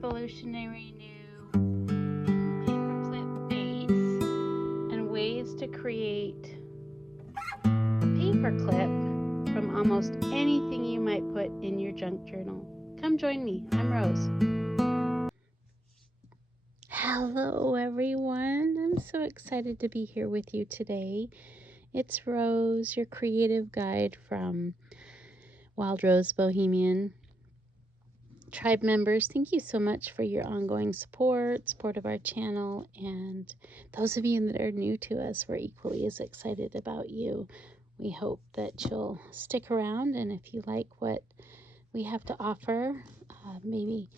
revolutionary new paperclip base and ways to create a paperclip from almost anything you might put in your junk journal. Come join me. I'm Rose. Hello, everyone. I'm so excited to be here with you today. It's Rose, your creative guide from Wild Rose Bohemian. Tribe members, thank you so much for your ongoing support of our channel, and those of you that are new to us, we're equally as excited about you. We hope that you'll stick around, and if you like what we have to offer, maybe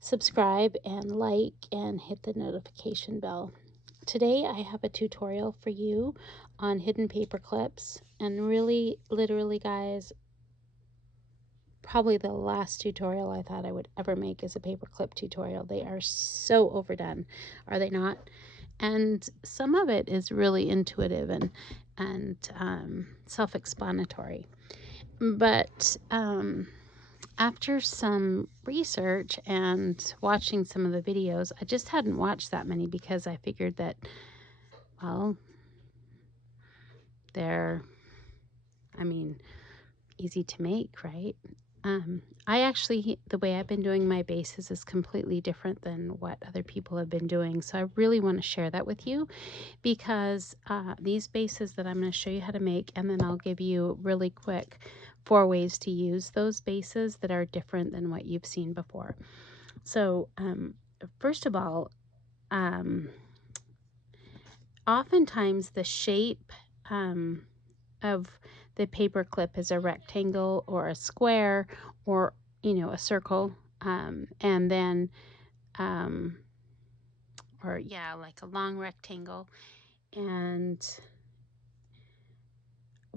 subscribe and like and hit the notification bell. Today I have a tutorial for you on hidden paper clips, and really, literally, guys, probably the last tutorial I thought I would ever make is a paperclip tutorial. They are so overdone, are they not? And some of it is really intuitive and self-explanatory. But after some research and watching some of the videos, I just hadn't watched that many because I figured that, well, they're, easy to make, right? I actually, the way I've been doing my bases is completely different than what other people have been doing. So I really want to share that with you because these bases that I'm going to show you how to make, and then I'll give you really quick 4 ways to use those bases that are different than what you've seen before. So first of all, oftentimes the shape of the paper clip is a rectangle or a square or, a circle, and then like a long rectangle. And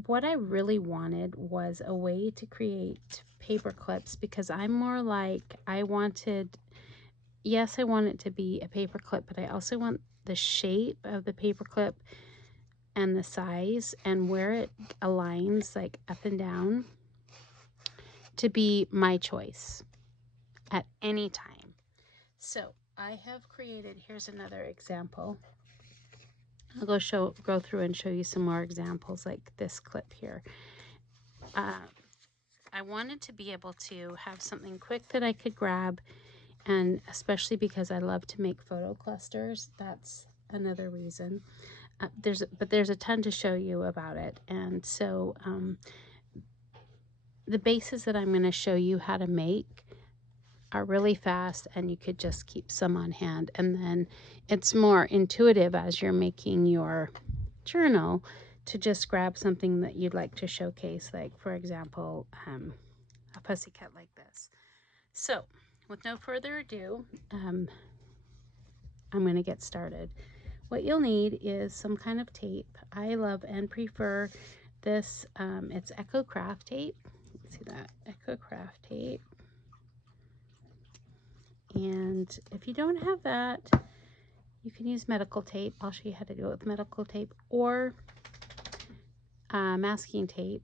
what I really wanted was a way to create paper clips, because I'm more like, I want it to be a paper clip, but I also want the shape of the paper clip and the size and where it aligns, like up and down, to be my choice at any time. So I have created, here's another example. I'll go through and show you some more examples like this clip here. I wanted to be able to have something quick that I could grab, and especially because I love to make photo clusters. That's another reason. There's a ton to show you about it. And so the bases that I'm going to show you how to make are really fast, and you could just keep some on hand, and then it's more intuitive as you're making your journal to just grab something that you'd like to showcase, like for example a pussycat like this. So with no further ado, I'm going to get started. What you'll need is some kind of tape. I love and prefer this. It's Echo Craft tape. See that? Echo Craft tape. And if you don't have that, you can use medical tape. I'll show you how to do it with medical tape, or masking tape.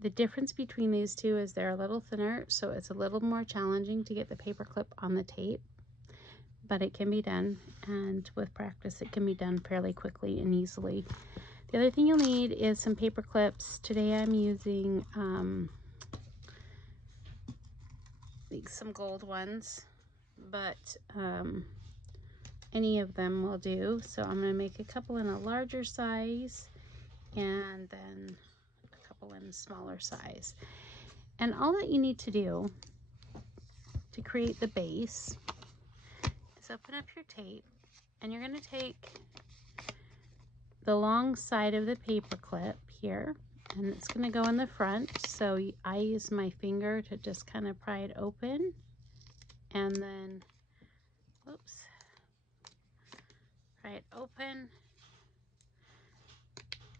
The difference between these two is they're a little thinner, so it's a little more challenging to get the paper clip on the tape, but it can be done, and with practice it can be done fairly quickly and easily. The other thing you'll need is some paper clips. Today I'm using some gold ones, but any of them will do. So I'm going to make a couple in a larger size and then a couple in a smaller size. And all that you need to do to create the base is open up your tape, and you're going to take the long side of the paper clip here, and it's going to go in the front. So I use my finger to just kind of pry it open, and then pry it open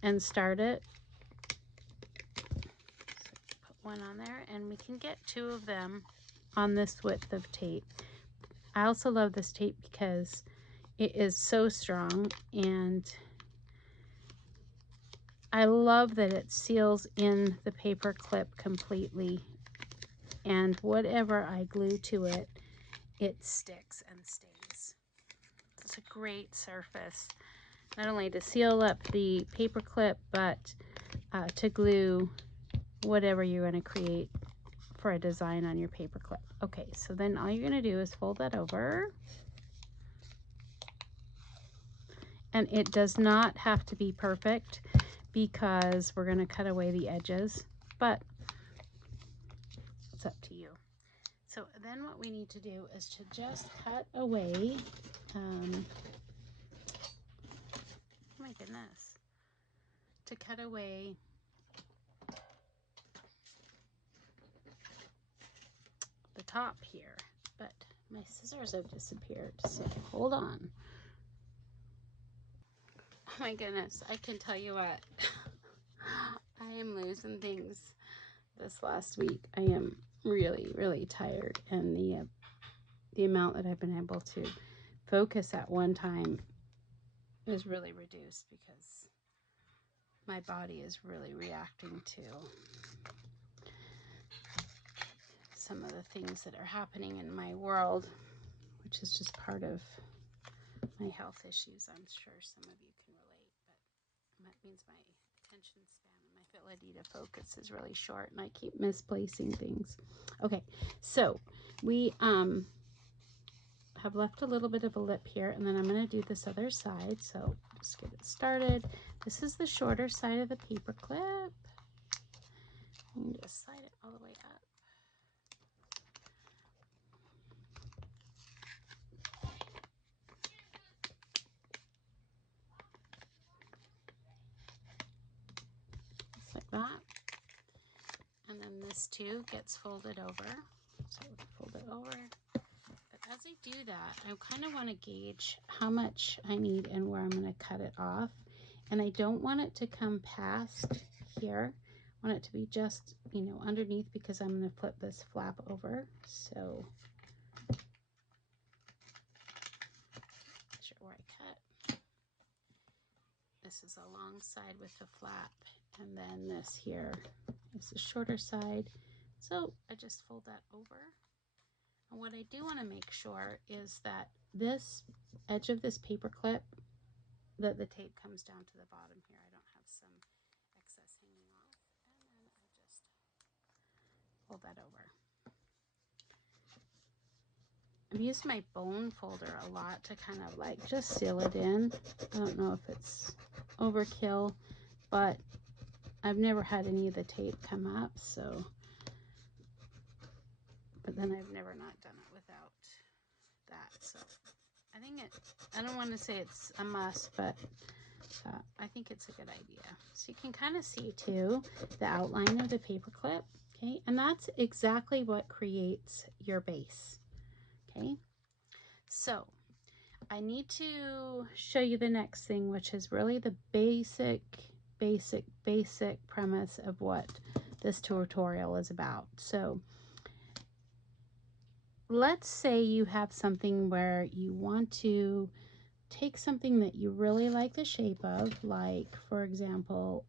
and start it. So put one on there, and we can get 2 of them on this width of tape. I also love this tape because it is so strong, and I love that it seals in the paper clip completely, and whatever I glue to it it sticks and stays. It's a great surface, not only to seal up the paper clip, but to glue whatever you're going to create for a design on your paper clip. Okay, so then all you're going to do is fold that over. And it does not have to be perfect because we're going to cut away the edges, but it's up to you. So then what we need to do is to just cut away, oh my goodness, to cut away the top here, but my scissors have disappeared, so hold on. Oh my goodness, I can tell you what, I am losing things this last week. I am really, really tired, and the amount that I've been able to focus at one time is really reduced because my body is really reacting to some of the things that are happening in my world, which is just part of my health issues. I'm sure some of you can relate, but that means my attention span and my ability to focus is really short, and I keep misplacing things. Okay, so we have left a little bit of a lip here, and then I'm going to do this other side. So just get it started. This is the shorter side of the paper clip. You just slide it all the way up. Just like that. And then this too gets folded over. So fold it over. But as I do that, I kind of want to gauge how much I need and where I'm going to cut it off. And I don't want it to come past here. I want it to be just, you know, underneath, because I'm going to flip this flap over. So make sure where I cut. This is a long side with the flap, and then this here is the shorter side. So I just fold that over. And what I do want to make sure is that this edge of this paper clip, that the tape comes down to the bottom here. I don't have some excess hanging off. And then I just fold that over. I've used my bone folder a lot to kind of like just seal it in. I don't know if it's overkill, but I've never had any of the tape come up, so, but then I've never not done it without that. So I think I don't want to say it's a must, but I think it's a good idea. So you can kind of see too the outline of the paper clip, okay? And that's exactly what creates your base, okay? So I need to show you the next thing, which is really the basic premise of what this tutorial is about. So let's say you have something where you want to take something that you really like the shape of, like for example,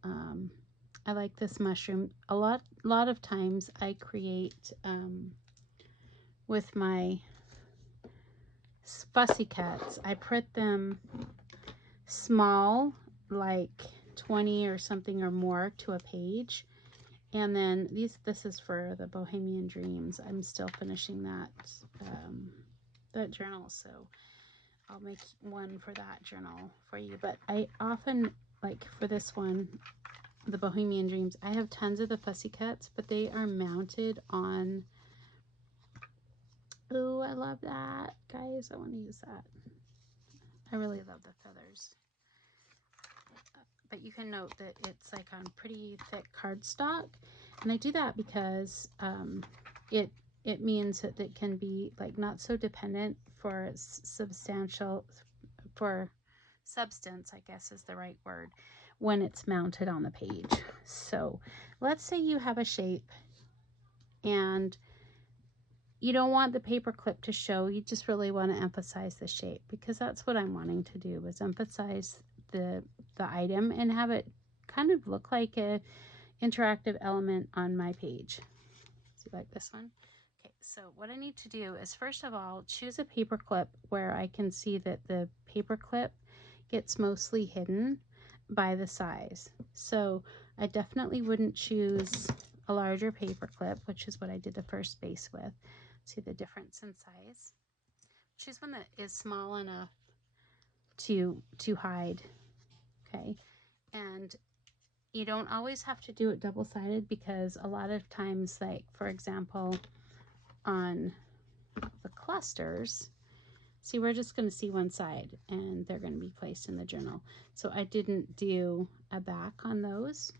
I like this mushroom. A lot of times I create with my fussy cuts, I print them small, like 20 or something or more to a page. And then this is for the Bohemian Dreams. I'm still finishing that that journal, so I'll make one for that journal for you. But I often, like for this one, the Bohemian Dreams, I have tons of the fussy cuts, but they are mounted on, oh, I love that, guys. I want to use that. I really love the feathers. But you can note that it's like on pretty thick cardstock, and I do that because it means that it can be like not so dependent for substance, I guess is the right word, when it's mounted on the page. So let's say you have a shape and you don't want the paper clip to show, you just really want to emphasize the shape, because that's what I'm wanting to do, is emphasize the item and have it kind of look like a interactive element on my page. See, like this one. Okay, So what I need to do is, first of all, choose a paper clip where I can see that the paper clip gets mostly hidden by the size. So I definitely wouldn't choose a larger paper clip, which is what I did the first base with. See the difference in size? Choose one that is small enough to hide, okay? And you don't always have to do it double-sided, because a lot of times, like for example, on the clusters, see, we're just going to see one side and they're going to be placed in the journal. So I didn't do a back on those.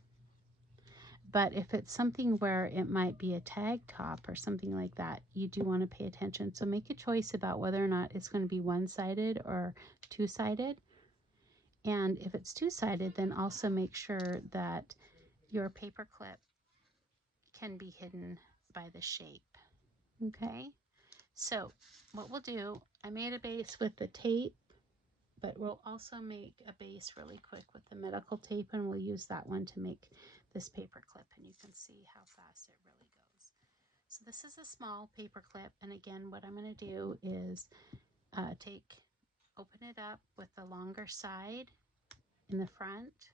But if it's something where it might be a tag top or something like that, you do want to pay attention. So make a choice about whether or not it's going to be one-sided or two-sided. And if it's two-sided, then also make sure that your paper clip can be hidden by the shape. Okay, so what we'll do, I made a base with the tape, but we'll also make a base really quick with the medical tape, and we'll use that one to make this paper clip, and you can see how fast it really goes. So this is a small paper clip, and again, what I'm going to do is open it up with the longer side in the front,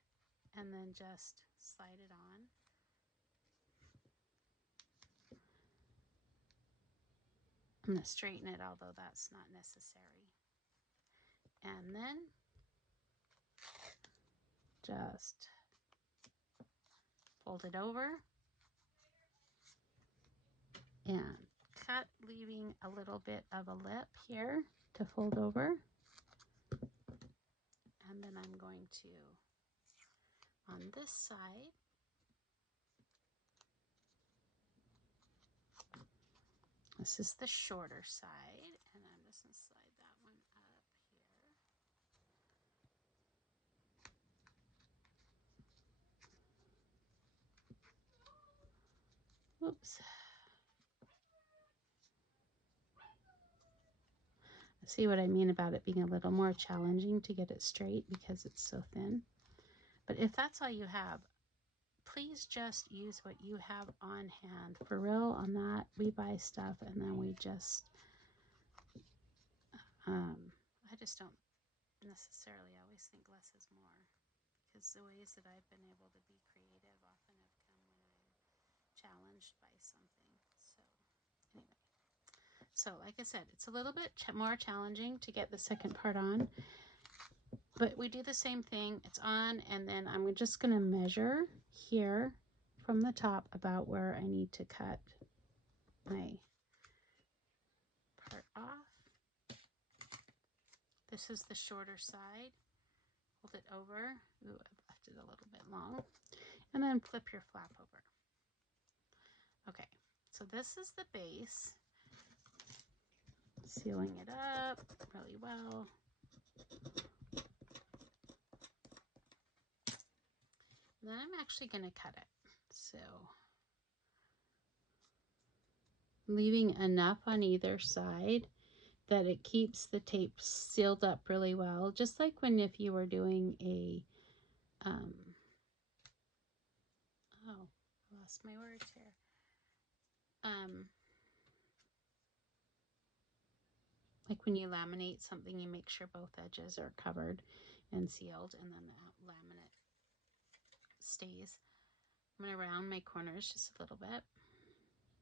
and then just slide it on. I'm going to straighten it, although that's not necessary. And then just fold it over and cut, leaving a little bit of a lip here to fold over. And then I'm going to, on this side, this is the shorter side, and I'm just going to slide that one up here. Oops. See what I mean about it being a little more challenging to get it straight because it's so thin. But if that's all you have, please just use what you have on hand. For real, on that, we buy stuff and then we just, I just don't necessarily always think less is more, because the ways that I've been able to be creative often have come when I'm challenged by something. So anyway, so like I said, it's a little bit more challenging to get the second part on, but we do the same thing. It's on, and then I'm just going to measure here from the top about where I need to cut my part off. This is the shorter side. Hold it over. Ooh, I've left it a little bit long. And then flip your flap over. Okay, so this is the base. Sealing it up really well. And then I'm actually going to cut it. So leaving enough on either side that it keeps the tape sealed up really well, just like when if you were doing a oh, I lost my words here. Like when you laminate something, you make sure both edges are covered and sealed, and then the laminate stays. I'm going to round my corners just a little bit.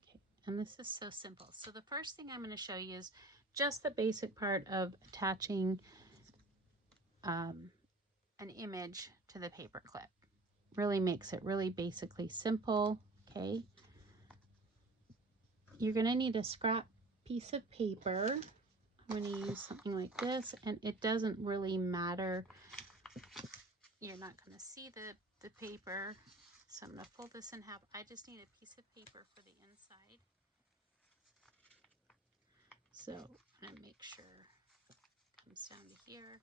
Okay, and this is so simple. So the first thing I'm going to show you is just the basic part of attaching an image to the paper clip. Really makes it really basically simple. Okay, you're going to need a scrap piece of paper. I'm going to use something like this, and it doesn't really matter. You're not going to see the paper, so I'm going to pull this in half. I just need a piece of paper for the inside. So I'm going to make sure it comes down to here,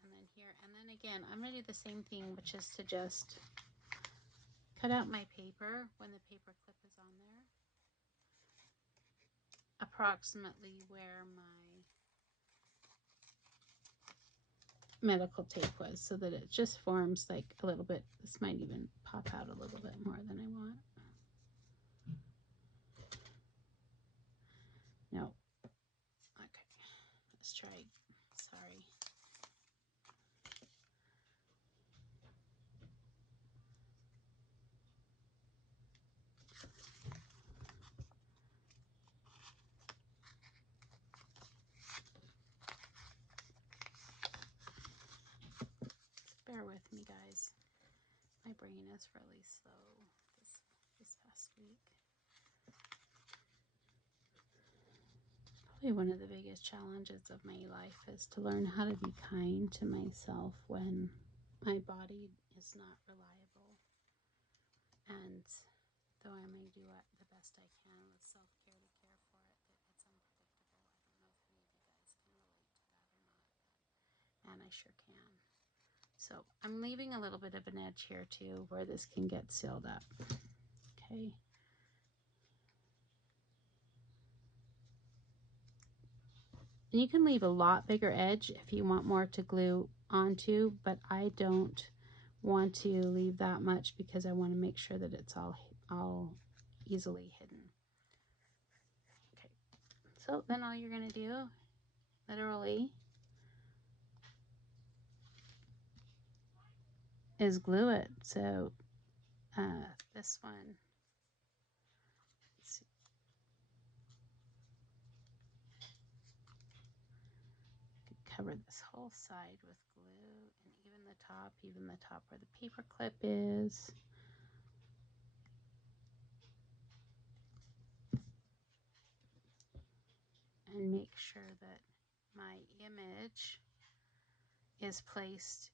and then here. And then again, I'm going to do the same thing, which is to just cut out my paper when the paper clip is on there, approximately where my medical tape was, so that it just forms like a little bit. This might even pop out a little bit more than I want. Let's try, sorry. Bear with me, guys. My brain is really slow this past week. Probably one of the biggest challenges of my life is to learn how to be kind to myself when my body is not reliable. And though I may do the best I can with self-care to care for it, it's unpredictable. I don't know if any of you guys can relate to that or not, but man, I sure can. So I'm leaving a little bit of an edge here too, where this can get sealed up. Okay. And you can leave a lot bigger edge if you want more to glue onto, but I don't want to leave that much because I want to make sure that it's all easily hidden. Okay, so then all you're going to do, literally, is glue it. So this one, let's see. Cover this whole side with glue, and even the top where the paper clip is. And make sure that my image is placed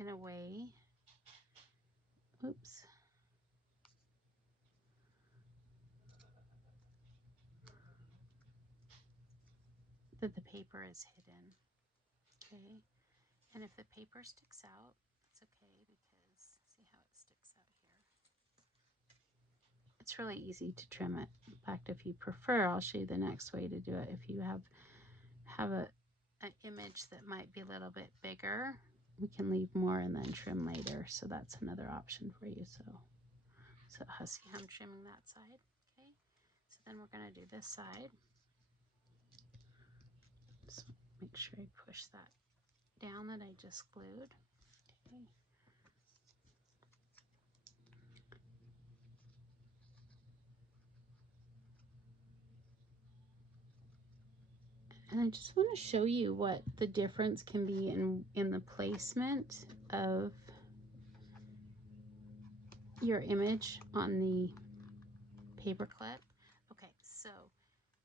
in a way, oops, that the paper is hidden. Okay, and if the paper sticks out, it's okay, because see how it sticks out here. It's really easy to trim it. In fact, if you prefer, I'll show you the next way to do it. If you have an image that might be a little bit bigger, we can leave more and then trim later. So that's another option for you. So see how I'm trimming that side. Okay, so then we're going to do this side. Just make sure I push that down that I just glued. Okay. And I just want to show you what the difference can be in the placement of your image on the paper clip. Okay, so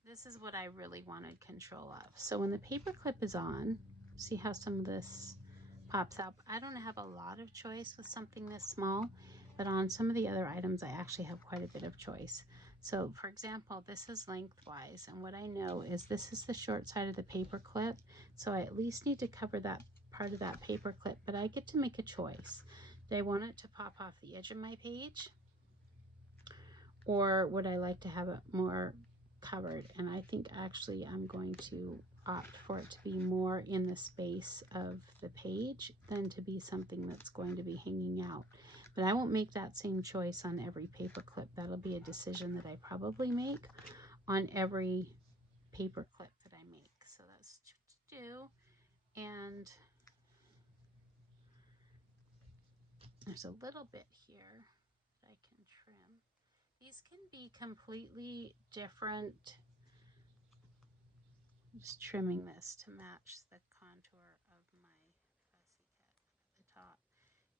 this is what I really wanted control of. So when the paper clip is on, see how some of this pops out. I don't have a lot of choice with something this small, but on some of the other items I actually have quite a bit of choice. So for example, this is lengthwise, and what I know is this is the short side of the paper clip, so I at least need to cover that part of that paper clip, but I get to make a choice. Do I want it to pop off the edge of my page, or would I like to have it more covered? And I think actually I'm going to opt for it to be more in the space of the page than to be something that's going to be hanging out. But I won't make that same choice on every paper clip. That'll be a decision that I probably make on every paper clip that I make. So that's what to do. And there's a little bit here that I can trim. These can be completely different. I'm just trimming this to match the contour of my fussy cut at the top.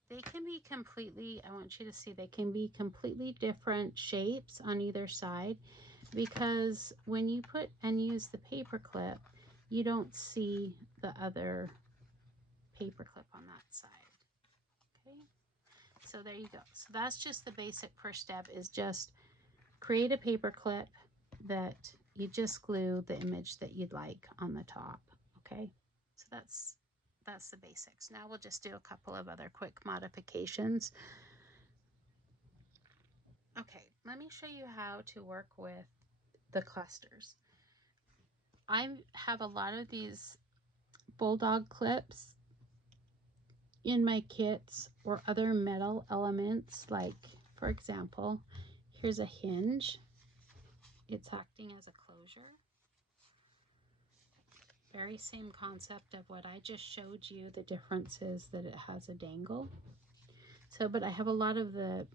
They can be completely, I want you to see, they can be completely different shapes on either side, because when you put and use the paper clip, you don't see the other paper clip on that side. Okay, so there you go. So that's just the basic first step, is just create a paper clip that you just glue the image that you'd like on the top. Okay, so that's the basics. Now we'll just do a couple of other quick modifications. Okay, let me show you how to work with the clusters. I have a lot of these bulldog clips in my kits, or other metal elements, like for example, here's a hinge. It's acting as a closure. very same concept of what I just showed you. The difference is that it has a dangle. So, but I have a lot of the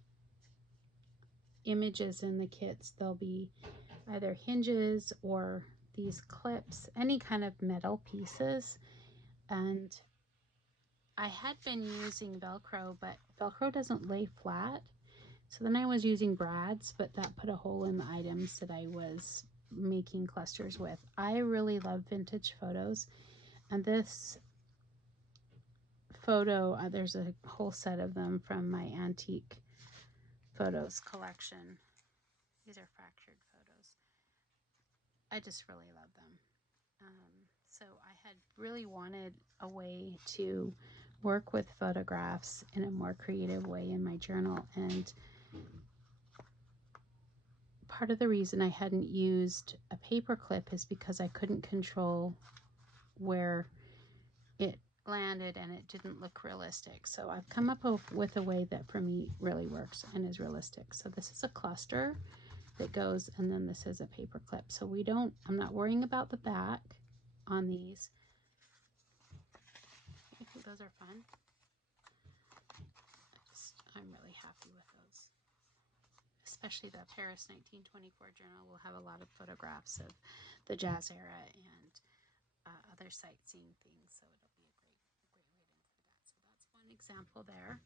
images in the kits. They'll be either hinges or these clips, any kind of metal pieces. And I had been using Velcro, but Velcro doesn't lay flat. So then I was using brads, but that put a hole in the items that I was making clusters with. I really love vintage photos, and this photo, there's a whole set of them from my antique photos collection. These are fractured photos. I just really love them. So I had really wanted a way to work with photographs in a more creative way in my journal, and part of the reason I hadn't used a paper clip is because I couldn't control where it landed and it didn't look realistic. So I've come up with a way that for me really works and is realistic. So this is a cluster that goes, and then this is a paper clip. So I'm not worrying about the back on these. I think those are fun. I'm really happy with those. Especially the Paris 1924 journal will have a lot of photographs of the jazz era and other sightseeing things, so it'll be a great way to include that. So that's one example there.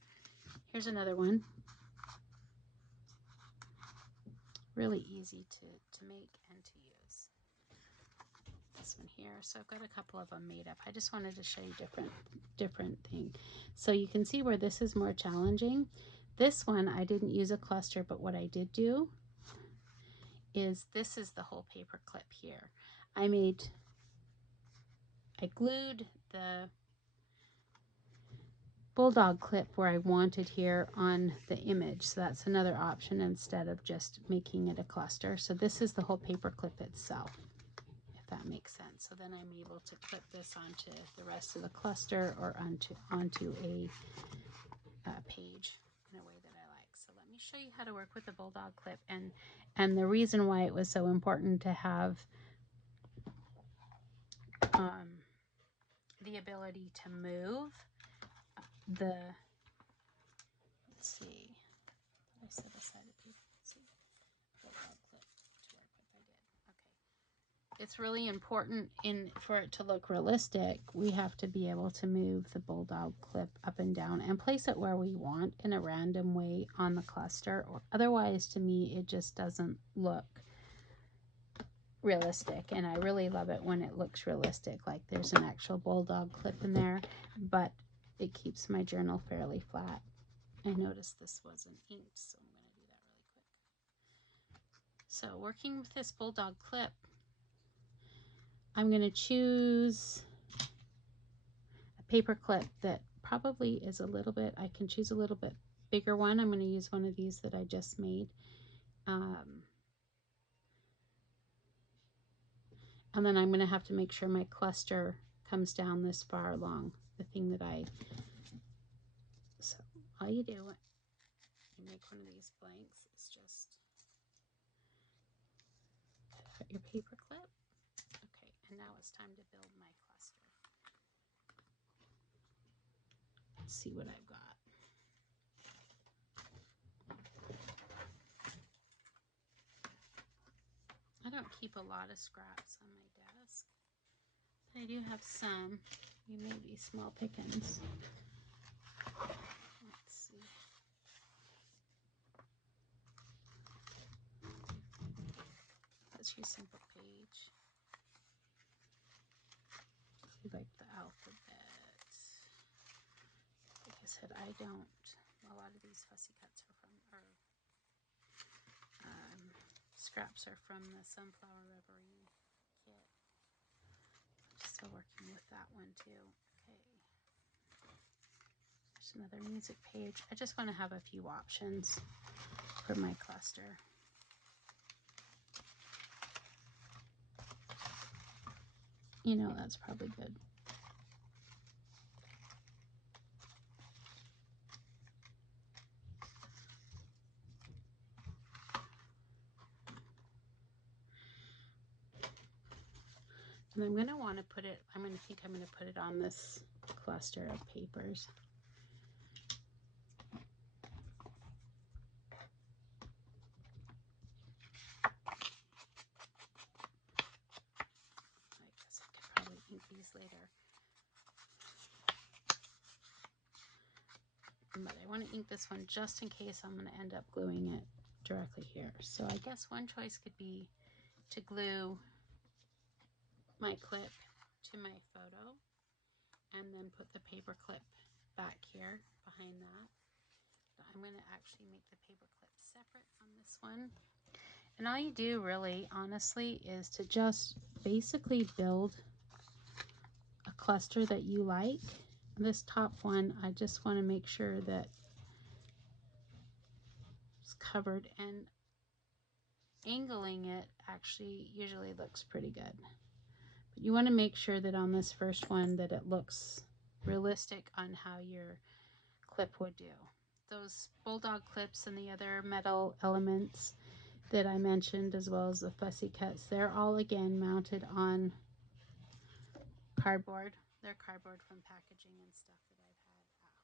Here's another one. Really easy to make and to use. This one here. So I've got a couple of them made up. I just wanted to show you different thing. So you can see where this is more challenging. This one I didn't use a cluster, but what I did do is this is the whole paper clip here. I glued the bulldog clip where I wanted here on the image. So that's another option instead of just making it a cluster. So this is the whole paper clip itself, if that makes sense. So then I'm able to clip this onto the rest of the cluster or onto a page in a way that I like. So let me show you how to work with the bulldog clip, and the reason why it was so important to have the ability to move the, let's see, I set aside a piece, let's see, bulldog clip to work with. I did. Okay. It's really important for it to look realistic. We have to be able to move the bulldog clip up and down and place it where we want in a random way on the cluster, or otherwise to me it just doesn't look realistic. And I really love it when it looks realistic, like there's an actual bulldog clip in there, but it keeps my journal fairly flat. I noticed this wasn't inked, so I'm going to do that really quick. So working with this bulldog clip, I'm going to choose a paper clip that probably is a little bit, I can choose a little bit bigger one. I'm going to use one of these that I just made. And then I'm going to have to make sure my cluster comes down this far along the thing that so all you do, you make one of these blanks, is just put your paper clip. Okay, and now it's time to build my cluster. Let's see what I've got. I don't keep a lot of scraps on my desk. I do have some. You may be small pickings. Let's see. That's your simple page. Like the alphabet. Like I said, I don't. A lot of these fussy cuts are from, or scraps are from the Sunflower Reverie kit. I'm still working with that one too. Okay. There's another music page. I just want to have a few options for my cluster. You know, that's probably good. And I'm going to want to put it, I'm going to put it on this cluster of papers. I guess I could probably ink these later. But I want to ink this one just in case I'm going to end up gluing it directly here. So I guess one choice could be to glue my clip to my photo and then put the paper clip back here behind that. But I'm going to actually make the paper clip separate on this one. And all you do really, honestly, is to just basically build a cluster that you like. This top one, I just want to make sure that it's covered, and angling it actually usually looks pretty good. But you want to make sure that on this first one that it looks realistic on how your clip would do. Those bulldog clips and the other metal elements that I mentioned, as well as the fussy cuts, they're all again mounted on cardboard. They're cardboard from packaging and stuff that I've had at home.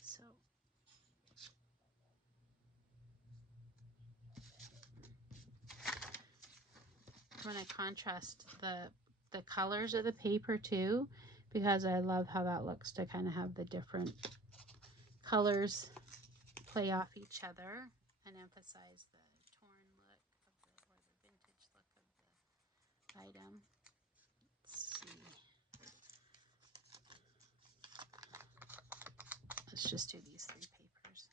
So I'm going to contrast the colors of the paper too, because I love how that looks to kind of have the different colors play off each other and emphasize the torn look of the, or the vintage look of the item. Let's see. Let's just do these three papers.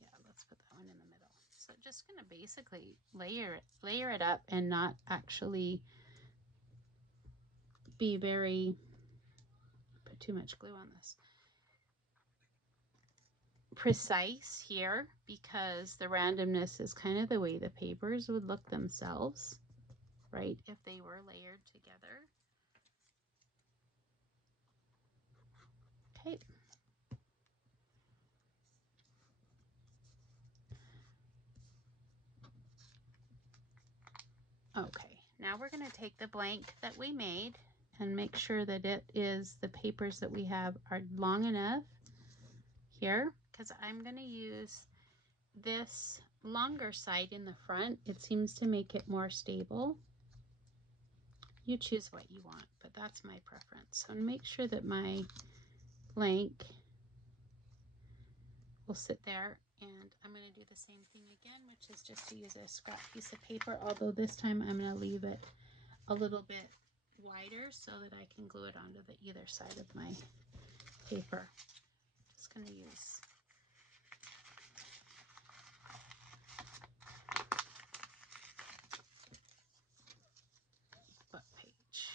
Yeah, let's put that one in the middle. So just gonna basically layer it up and not actually be very, put too much glue on this, precise here, because the randomness is kind of the way the papers would look themselves, right, if they were layered together. Okay. Okay, now we're going to take the blank that we made and make sure that it is, the papers that we have are long enough here, because I'm going to use this longer side in the front. It seems to make it more stable. You choose what you want, but that's my preference. So make sure that my blank will sit there, and I'm going to do the same thing again, which is just to use a scrap piece of paper, although this time I'm going to leave it a little bit wider so that I can glue it onto the either side of my paper. Just going to use book page.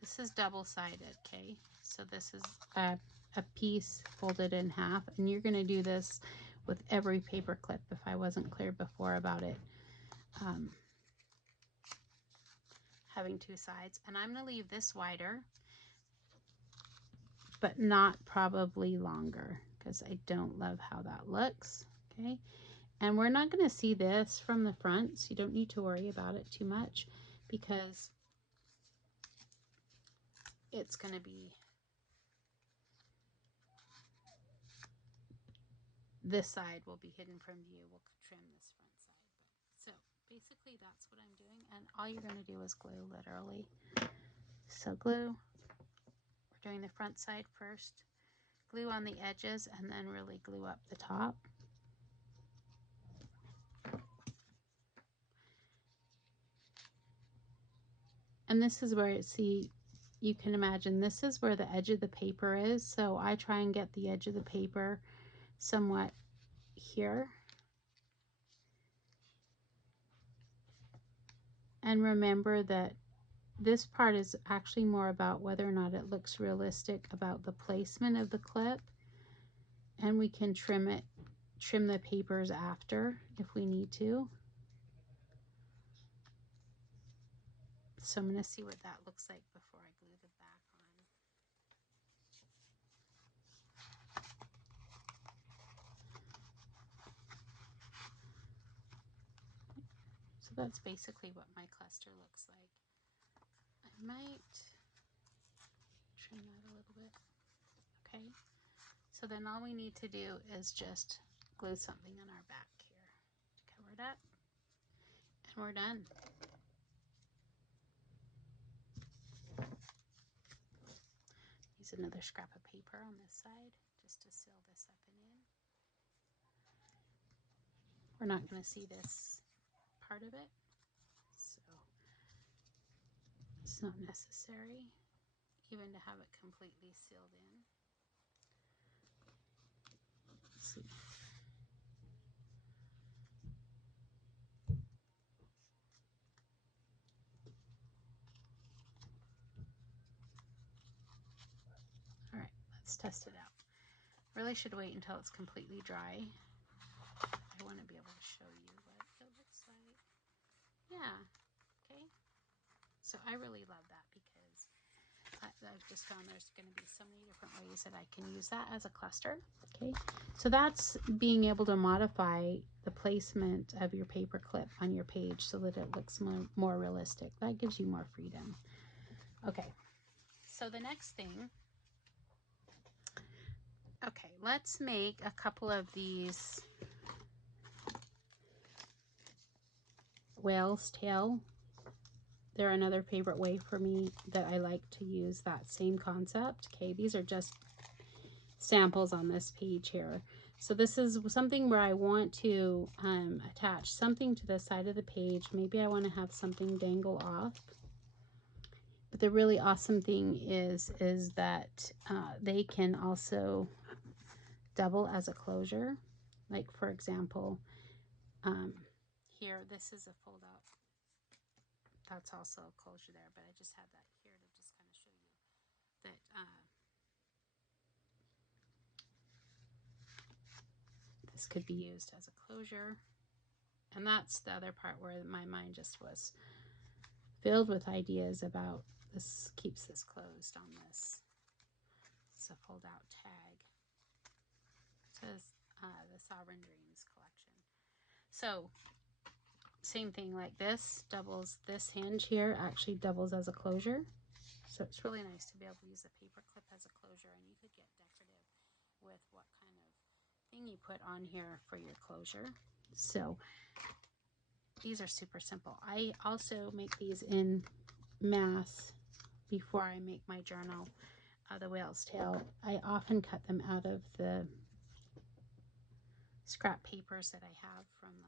This is double-sided, okay? So this is a piece folded in half, and you're going to do this with every paper clip if I wasn't clear before about it having two sides. And I'm going to leave this wider, but not probably longer, because I don't love how that looks, okay? And we're not going to see this from the front, so you don't need to worry about it too much, because it's going to be, this side will be hidden from view. We'll trim this front side. So basically that's what I'm doing, and all you're going to do is glue, literally. So glue, we're doing the front side first, glue on the edges, and then really glue up the top. And this is where, see, you can imagine this is where the edge of the paper is, so I try and get the edge of the paper somewhat here. And remember that this part is actually more about whether or not it looks realistic about the placement of the clip, and we can trim the papers after if we need to. So I'm going to see what that looks like before I glue the back on. So that's basically what my cluster looks like. I might trim that a little bit. Okay, so then all we need to do is just glue something on our back here to cover it up, and we're done. Use another scrap of paper on this side just to seal this up and in. We're not going to see this part of it, so it's not necessary even to have it completely sealed in. Let's see. All right, let's test it out. Really should wait until it's completely dry. I want to be able to show you what it looks like. Yeah, okay. So I really love that because I've just found there's going to be so many different ways that I can use that as a cluster. Okay, so that's being able to modify the placement of your paper clip on your page so that it looks more realistic. That gives you more freedom. Okay, so the next thing, okay, let's make a couple of these whale's tail. They're another favorite way for me that I like to use that same concept. Okay, these are just samples on this page here. So this is something where I want to attach something to the side of the page. Maybe I want to have something dangle off. But the really awesome thing is that they can also double as a closure. Like for example, here, this is a fold out. That's also a closure there, but I just had that here to just kind of show you that this could be used as a closure. And that's the other part where my mind just was filled with ideas about this. Keeps this closed on this. It's a fold out tag. It says the Sovereign Dreams collection. So same thing, like this doubles, this hinge here actually doubles as a closure. So it's really nice to be able to use a paper clip as a closure, and you could get decorative with what kind of thing you put on here for your closure. So these are super simple. I also make these in mass before I make my journal, the whale's tail. I often cut them out of the scrap papers that I have from the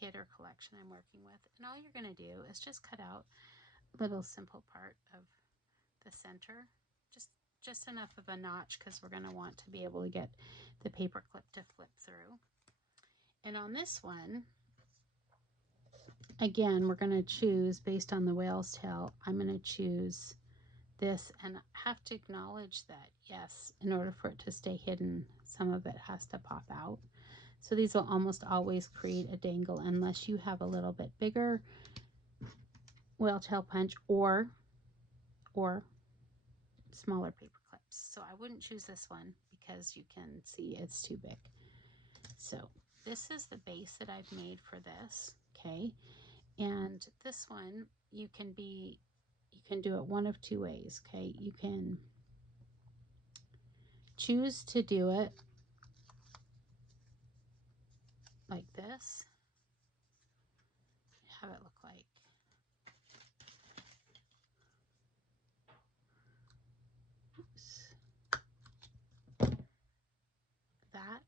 kit or collection I'm working with. And all you're going to do is just cut out a little simple part of the center, just enough of a notch because we're going to want to be able to get the paper clip to flip through. And on this one, again, we're going to choose based on the whale's tail. I'm going to choose this, and I have to acknowledge that, yes, in order for it to stay hidden, some of it has to pop out. So these will almost always create a dangle unless you have a little bit bigger whale tail punch or smaller paper clips. So I wouldn't choose this one because you can see it's too big. So this is the base that I've made for this, okay? And this one, you can do it one of two ways, okay? You can choose to do it like this, have it look like oops, that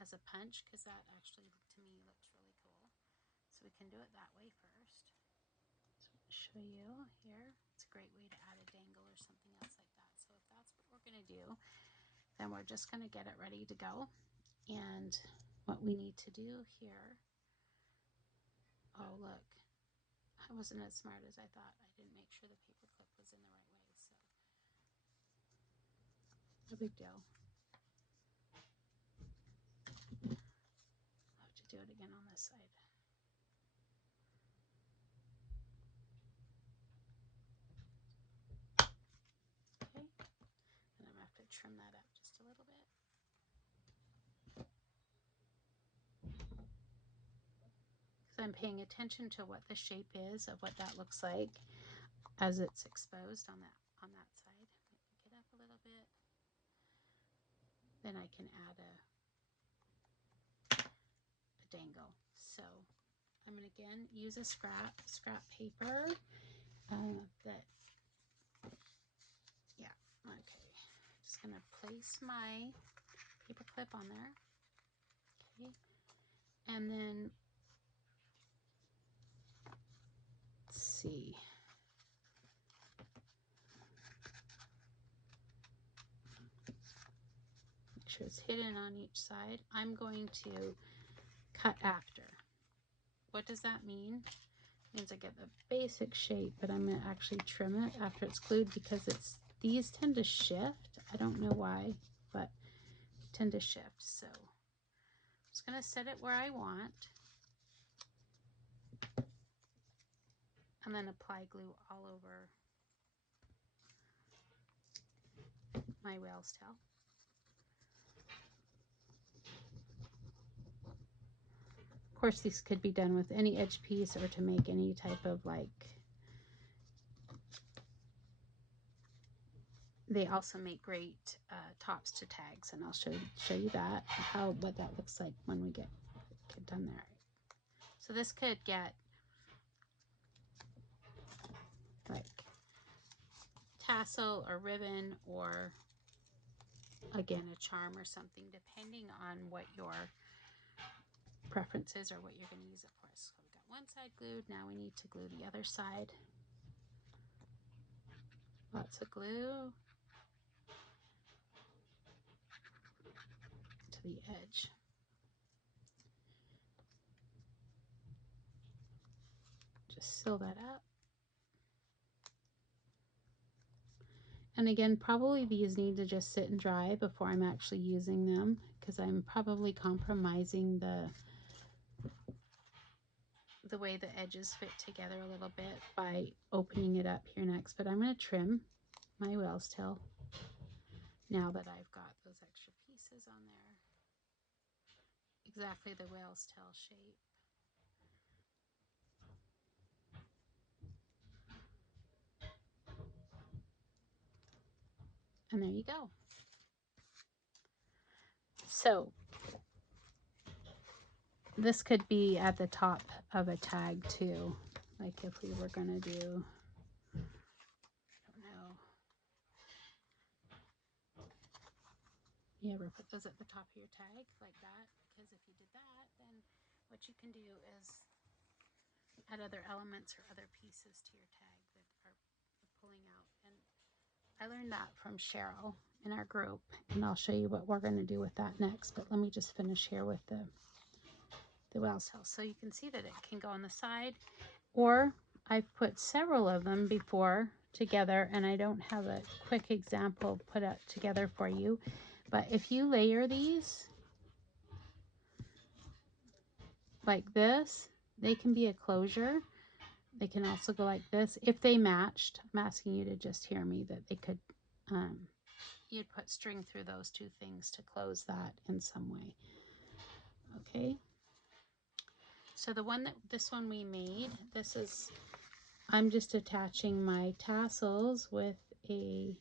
as a punch, because that actually to me looks really cool. So we can do it that way first. So I'm going to show you here. It's a great way to add a dangle or something else like that. So if that's what we're going to do, then we're just going to get it ready to go. And what we need to do here, oh look, I wasn't as smart as I thought. I didn't make sure the paper clip was in the right way, so no big deal. I'll have to do it again on this side. Okay, and I'm going to have to trim that up just a little bit. Because So I'm paying attention to what the shape is of what that looks like as it's exposed on that side. Pick it up a little bit. Then I can add a dangle. So I'm going to again use a scrap paper that, yeah, okay. Just going to place my paper clip on there. Okay. And then, let's see. Make sure it's hidden on each side. I'm going to cut after. What does that mean? It means I get the basic shape, but I'm going to actually trim it after it's glued because these tend to shift. I don't know why, but tend to shift. So I'm just going to set it where I want and then apply glue all over my whale's tail. Of course, these could be done with any edge piece or to make any type of they also make great tops to tags, and I'll show you that, what that looks like when we get done there. So this could get like tassel or ribbon or again a charm or something, depending on what your preferences or what you're going to use it for. So we got one side glued, now we need to glue the other side. Lots of glue to the edge. Just seal that up. And again, probably these need to just sit and dry before I'm actually using them, because I'm probably compromising the way the edges fit together a little bit by opening it up here next. But I'm going to trim my whale's tail now that I've got those extra pieces on there. Exactly the whale's tail shape. And there you go. So this could be at the top of a tag too. Like if we were going to do, I don't know. You ever put those at the top of your tag like that? Because if you did that, then what you can do is add other elements or other pieces to your tag that are pulling out. And I learned that from Cheryl in our group, and I'll show you what we're going to do with that next. But let me just finish here with the whale's tail. So you can see that it can go on the side, or I've put several of them before together, and I don't have a quick example put up together for you. But if you layer these like this, they can be a closure. They can also go like this. If they matched, I'm asking you to just hear me, that they could, you'd put string through those two things to close that in some way. Okay. So this one we made, this is, I'm just attaching my tassels with a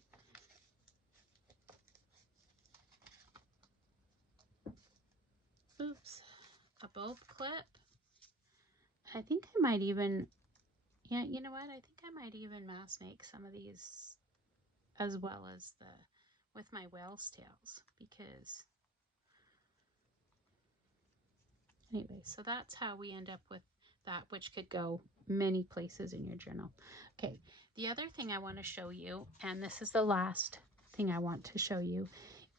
bulb clip. I think I might even, yeah, you know what? I think I might even mass make some of these as well as with my whale's tails, because anyway, so that's how we end up with that, which could go many places in your journal. Okay, the other thing I want to show you, and this is the last thing I want to show you,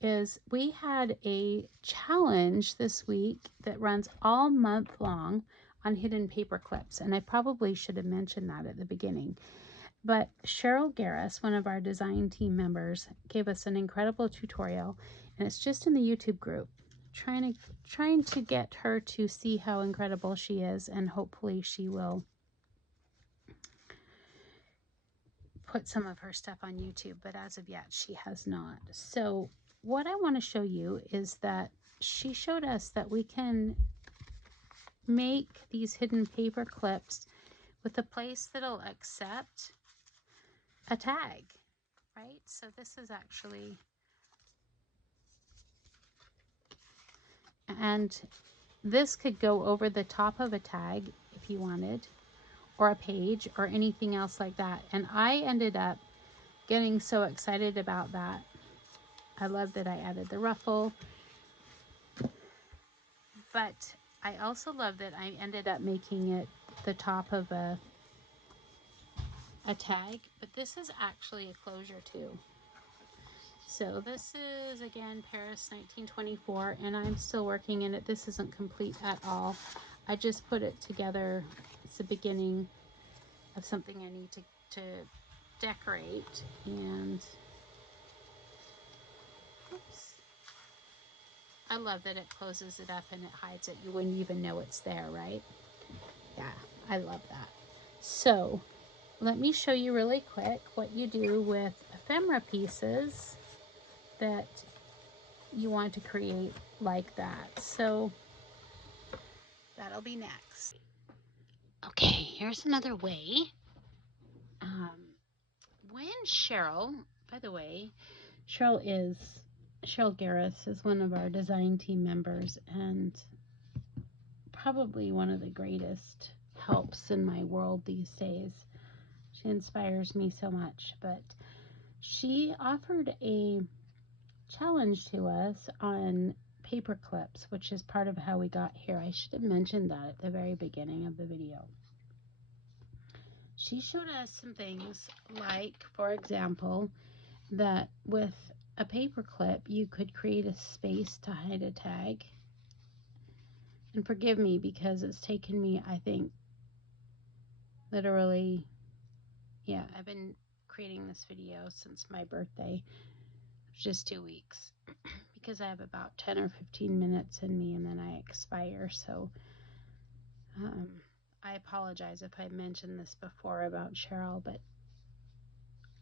is we had a challenge this week that runs all month long on hidden paper clips, and I probably should have mentioned that at the beginning. But Cheryl Garris, one of our design team members, gave us an incredible tutorial, and it's just in the YouTube group. Trying to get her to see how incredible she is, and hopefully she will put some of her stuff on YouTube, but as of yet she has not. So what I want to show you is that she showed us that we can make these hidden paper clips with a place that'll accept a tag, right? So this is actually, and this could go over the top of a tag if you wanted, or a page or anything else like that. And I ended up getting so excited about that. I love that I added the ruffle, but I also love that I ended up making it the top of a tag, but this is actually a closure too. So this is, again, Paris 1924, and I'm still working in it. This isn't complete at all. I just put it together. It's the beginning of something I need to decorate. And oops, I love that it closes it up and it hides it. You wouldn't even know it's there, right? Yeah, I love that. So let me show you really quick what you do with ephemera pieces that you want to create like that. So that'll be next. Okay, here's another way. When Cheryl, by the way, Cheryl Garris is one of our design team members and probably one of the greatest helps in my world these days. She inspires me so much, but she offered a challenge to us on paper clips, which is part of how we got here. I should have mentioned that at the very beginning of the video. She showed us some things like, for example, that with a paper clip you could create a space to hide a tag. And forgive me because it's taken me, I think, literally, yeah, I've been creating this video since my birthday, just 2 weeks, because I have about 10 or 15 minutes in me and then I expire. So I apologize if I mentioned this before about Cheryl, but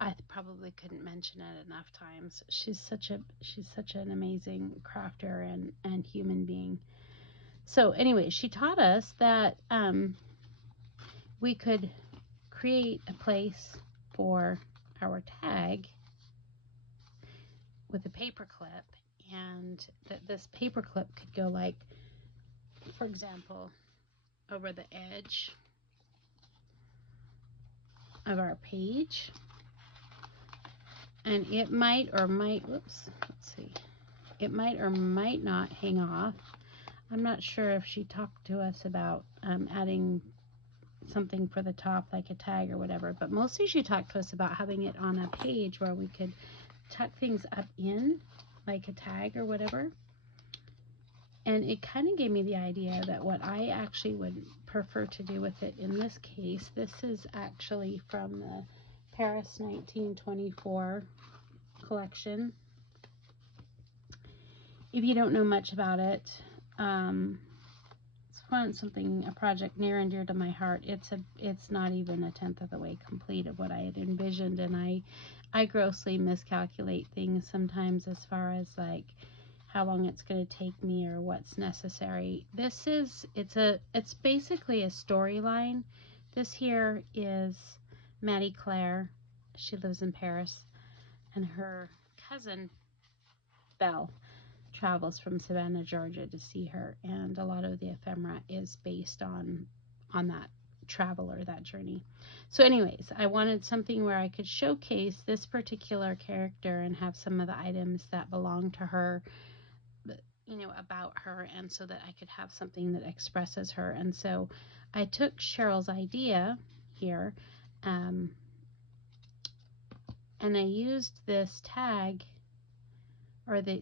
I probably couldn't mention it enough times. She's such an amazing crafter and human being. So anyway, she taught us that we could create a place for our tag with a paper clip, and that this paper clip could go, like, for example, over the edge of our page, and it might or might, whoops, let's see, it might or might not hang off. I'm not sure if she talked to us about adding something for the top, like a tag or whatever, but mostly she talked to us about having it on a page where we could tuck things up in, like a tag or whatever. And it kind of gave me the idea that what I actually would prefer to do with it in this case, this is actually from the Paris 1924 collection. If you don't know much about it, it's a project near and dear to my heart. It's not even a tenth of the way complete of what I had envisioned, and I grossly miscalculate things sometimes as far as like how long it's going to take me or what's necessary. It's basically a storyline. This here is Maddie Claire. She lives in Paris, and her cousin Belle travels from Savannah, Georgia to see her, and a lot of the ephemera is based on that travel or that journey. So anyways, I wanted something where I could showcase this particular character and have some of the items that belong to her, about her, and so that I could have something that expresses her. And so I took Cheryl's idea here, and I used this tag, or the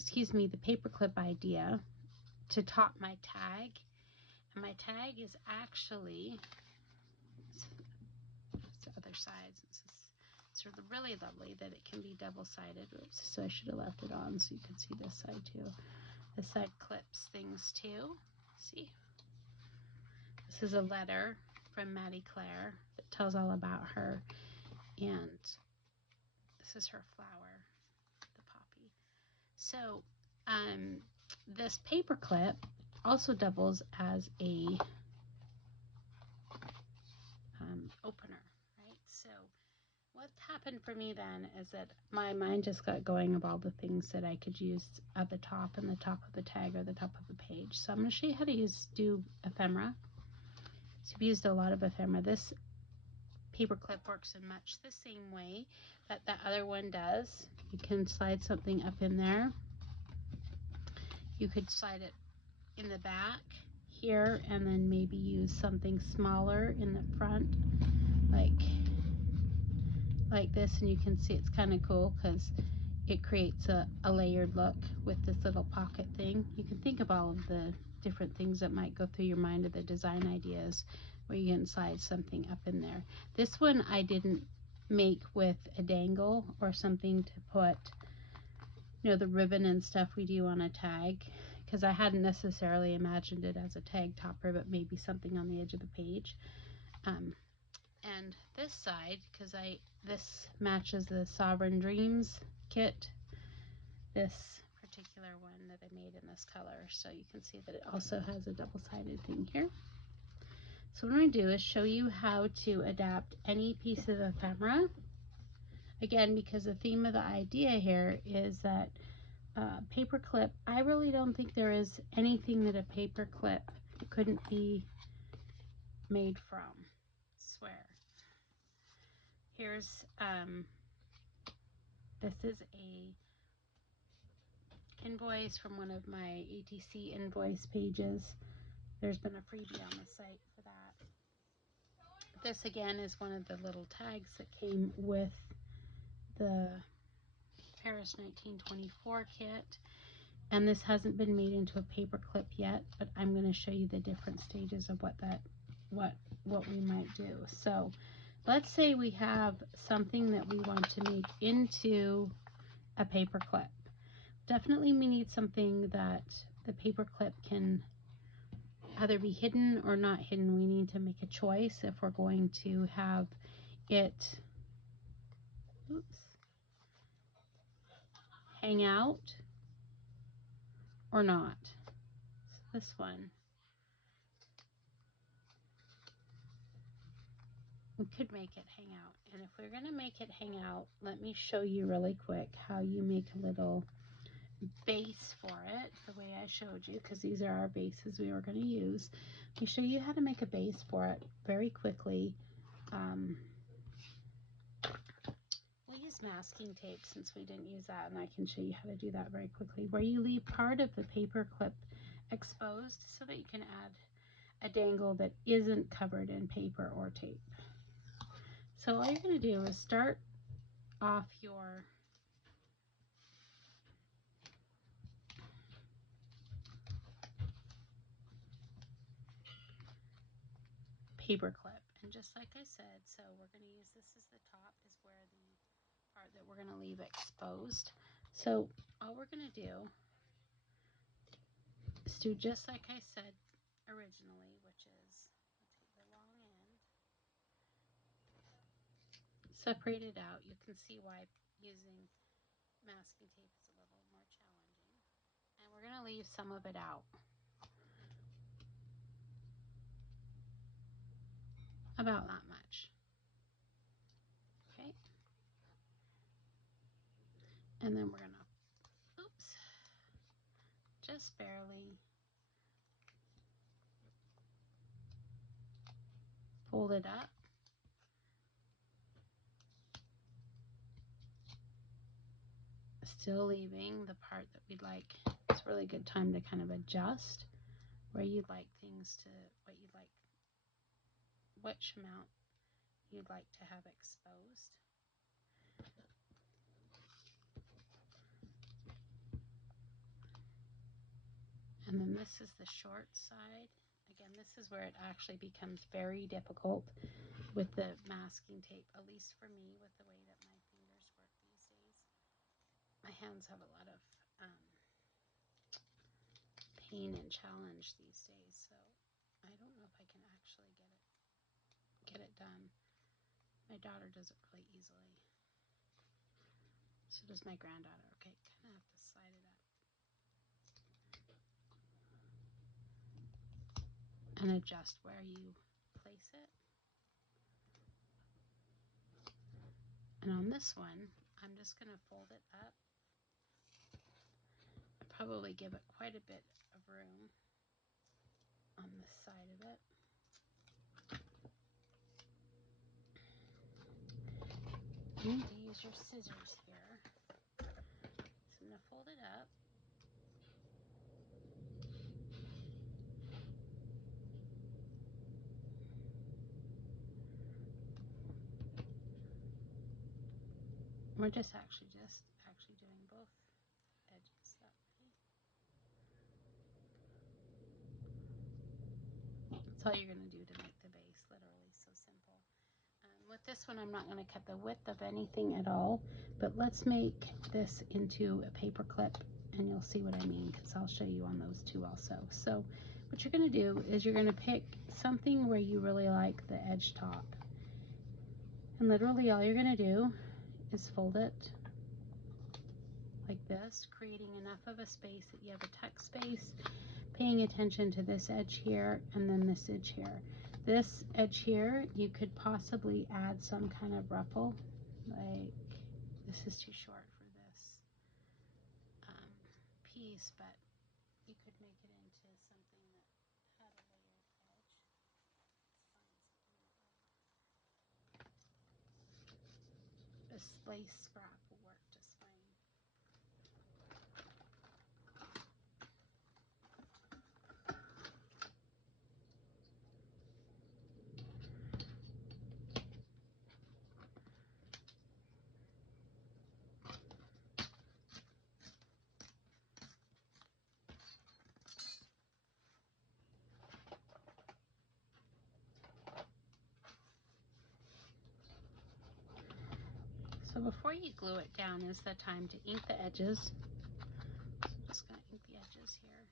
paperclip idea to top my tag. And my tag is actually, it's the other side. It's really lovely that it can be double-sided. Oops, so I should have left it on so you can see this side too. This side clips things too. See? This is a letter from Maddie Claire that tells all about her. And this is her flower, the poppy. So this paper clip also doubles as a opener, right? So what happened for me then is that my mind just got going of all the things that I could use at the top and the top of the tag or the top of the page. So I'm going to show you how to do ephemera. So I've used a lot of ephemera. This paper clip works in much the same way that the other one does. You can slide something up in there. You could slide it in the back here and then maybe use something smaller in the front like this, and you can see it's kind of cool because it creates a layered look with this little pocket thing. You can think of all of the different things that might go through your mind of the design ideas where you can slide something up in there. This one I didn't make with a dangle or something to put, you know, the ribbon and stuff we do on a tag, because I hadn't necessarily imagined it as a tag topper, but maybe something on the edge of the page. And this side, because this matches the Sovereign Dreams kit, this particular one that I made in this color, so you can see that it also has a double-sided thing here. So what I'm going to do is show you how to adapt any piece of ephemera. Again, because the theme of the idea here is that paper clip, I really don't think there is anything that a paper clip couldn't be made from. I swear. Here's this is a invoice from one of my ATC invoice pages. There's been a freebie on the site for that. This again is one of the little tags that came with the Paris 1924 kit, and this hasn't been made into a paper clip yet, but I'm going to show you the different stages of what we might do. So let's say we have something that we want to make into a paper clip. Definitely we need something that the paper clip can either be hidden or not hidden. We need to make a choice if we're going to have it hang out or not. So this one, we could make it hang out. And if we're going to make it hang out, let me show you really quick how you make a little base for it, the way I showed you, because these are our bases we were going to use. Let me show you how to make a base for it very quickly. We'll use masking tape since we didn't use that, and I can show you how to do that very quickly, where you leave part of the paper clip exposed so that you can add a dangle that isn't covered in paper or tape. So all you're going to do is start off your paper clip, and just like I said, so we're going to use this as the top, is where the part that we're going to leave exposed. So all we're going to do is do just like I said originally, which is we'll take the long end, separate it out. You can see why using masking tape is a little more challenging, and we're going to leave some of it out, about that much. Okay, and then we're going to, oops, just barely fold it up. Still leaving the part that we'd like. It's a really good time to kind of adjust where you'd like things to, which amount you'd like to have exposed. And then this is the short side. Again, this is where it actually becomes very difficult with the masking tape, at least for me, with the way that my fingers work these days. My hands have a lot of pain and challenge these days, so I don't know if I can actually get it done. My daughter does it really easily. So does my granddaughter. Okay, kind of have to slide it up and adjust where you place it. And on this one, I'm just going to fold it up. Probably give it quite a bit of room on this side of it. You need to use your scissors here. So I'm going to fold it up. We're just actually doing both edges that way. That's all you're going to do to make the base, literally, so simple. With this one, I'm not going to cut the width of anything at all, but let's make this into a paper clip, and you'll see what I mean, because I'll show you on those two also. So what you're going to do is you're going to pick something where you really like the edge top, and literally all you're going to do is fold it like this, creating enough of a space that you have a tuck space, paying attention to this edge here and then this edge here. This edge here, you could possibly add some kind of ruffle, like this is too short for this piece, but you could make it into something that had a layered edge. This lace scrap will work just fine. So before you glue it down is the time to ink the edges. So I'm just going to ink the edges here.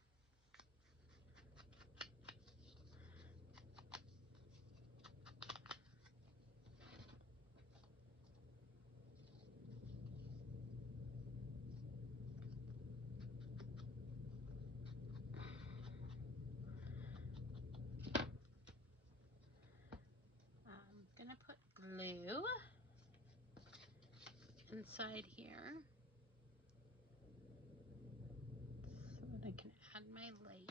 I'm going to put glue inside here so that I can add my lace.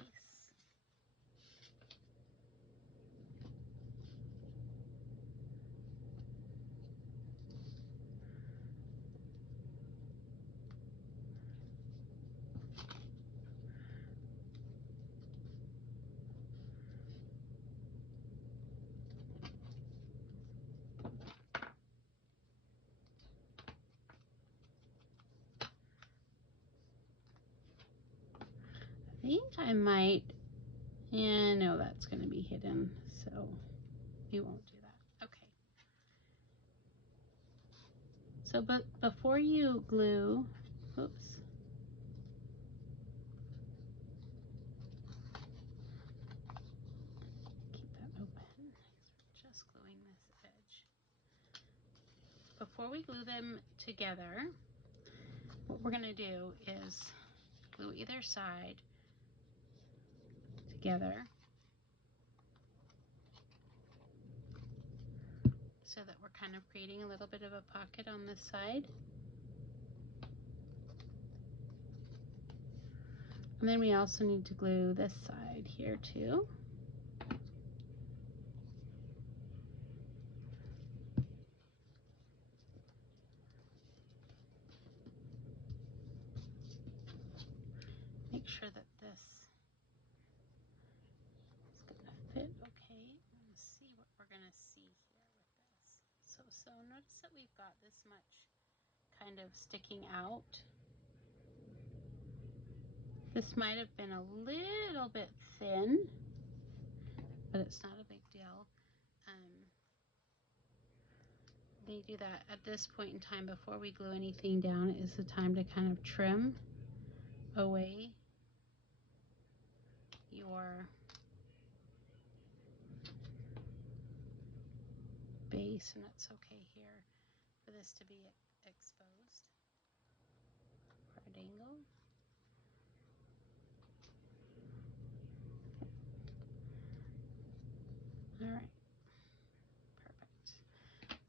I think I might, yeah, no, that's going to be hidden, so we won't do that. Okay. So, but before you glue, oops. Keep that open. Just gluing this edge. Before we glue them together, what we're going to do is glue either side together so that we're kind of creating a little bit of a pocket on this side. And then we also need to glue this side here too. Make sure that this is going to fit okay. Let's see what we're going to see here with this. So notice that we've got this much kind of sticking out. This might have been a little bit thin, but it's not a big deal. They do that at this point in time before we glue anything down. Is the time to kind of trim away your base, and it's okay here for this to be exposed. Right angle. All right, perfect.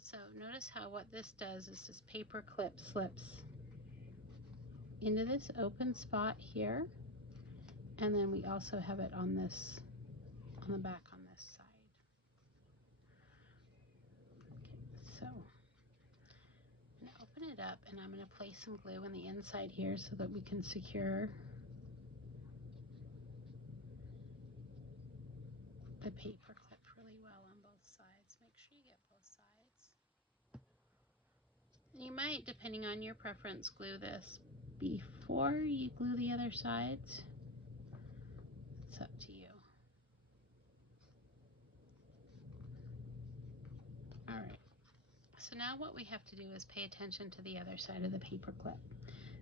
So notice notice how what this does is this paper clip slips into this open spot here, and then we also have it on this, on the back on this side. Okay, so I'm going to open it up, and I'm going to place some glue on the inside here so that we can secure the paper clip really well on both sides. Make sure you get both sides. You might, depending on your preference, glue this before you glue the other sides. It's up to you. Alright, so now what we have to do is pay attention to the other side of the paper clip.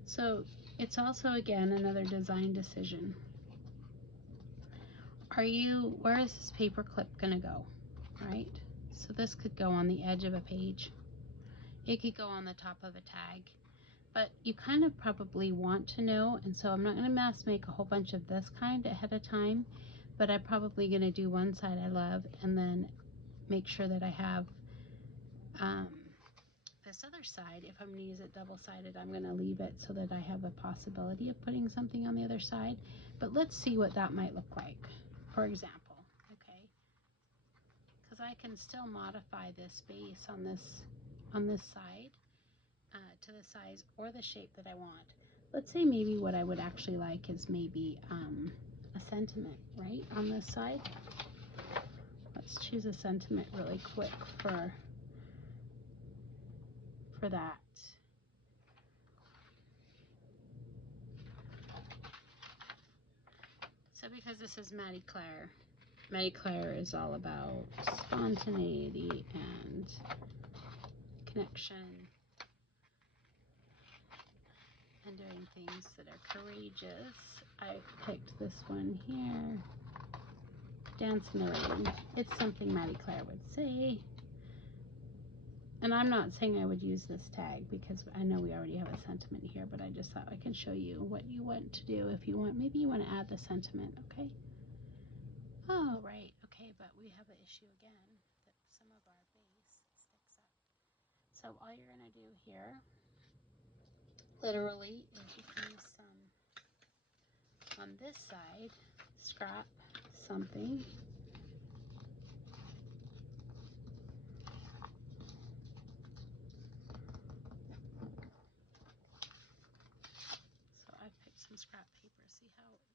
So it's also, again, another design decision. Where is this paper clip going to go, right? So this could go on the edge of a page. It could go on the top of a tag. But you kind of probably want to know, and so I'm not going to mass make a whole bunch of this kind ahead of time, but I'm probably going to do one side I love and then make sure that I have this other side. If I'm going to use it double-sided, I'm going to leave it so that I have a possibility of putting something on the other side. But let's see what that might look like, for example, okay? Because I can still modify this base on this side to the size or the shape that I want. Let's say maybe what I would actually like is maybe a sentiment, right, on this side. Let's choose a sentiment really quick for that. So because this is Maddie Claire is all about spontaneity and connection and doing things that are courageous. I picked this one here, Dance in the Rain. It's something Maddie Claire would say. And I'm not saying I would use this tag because I know we already have a sentiment here, but I just thought I can show you what you want to do if you want. Maybe you want to add the sentiment, okay? Oh, right. Okay, but we have an issue again that some of our base sticks up. So all you're going to do here, literally, is you can use some on this side, scrap something. So I picked some scrap paper. See how it's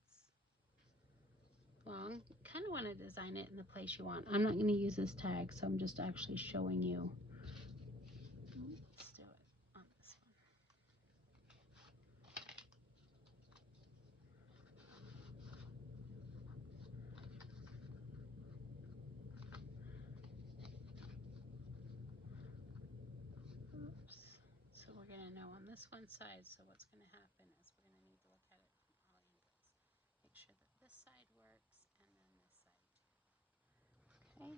long? You kind of want to design it in the place you want. I'm not going to use this tag, so I'm just actually showing you. Let's do it on this one. Oops. So we're going to know on this one side, so what's going to happen is we're going to need to look at it from all angles. Make sure that this side works and then this side too. Okay.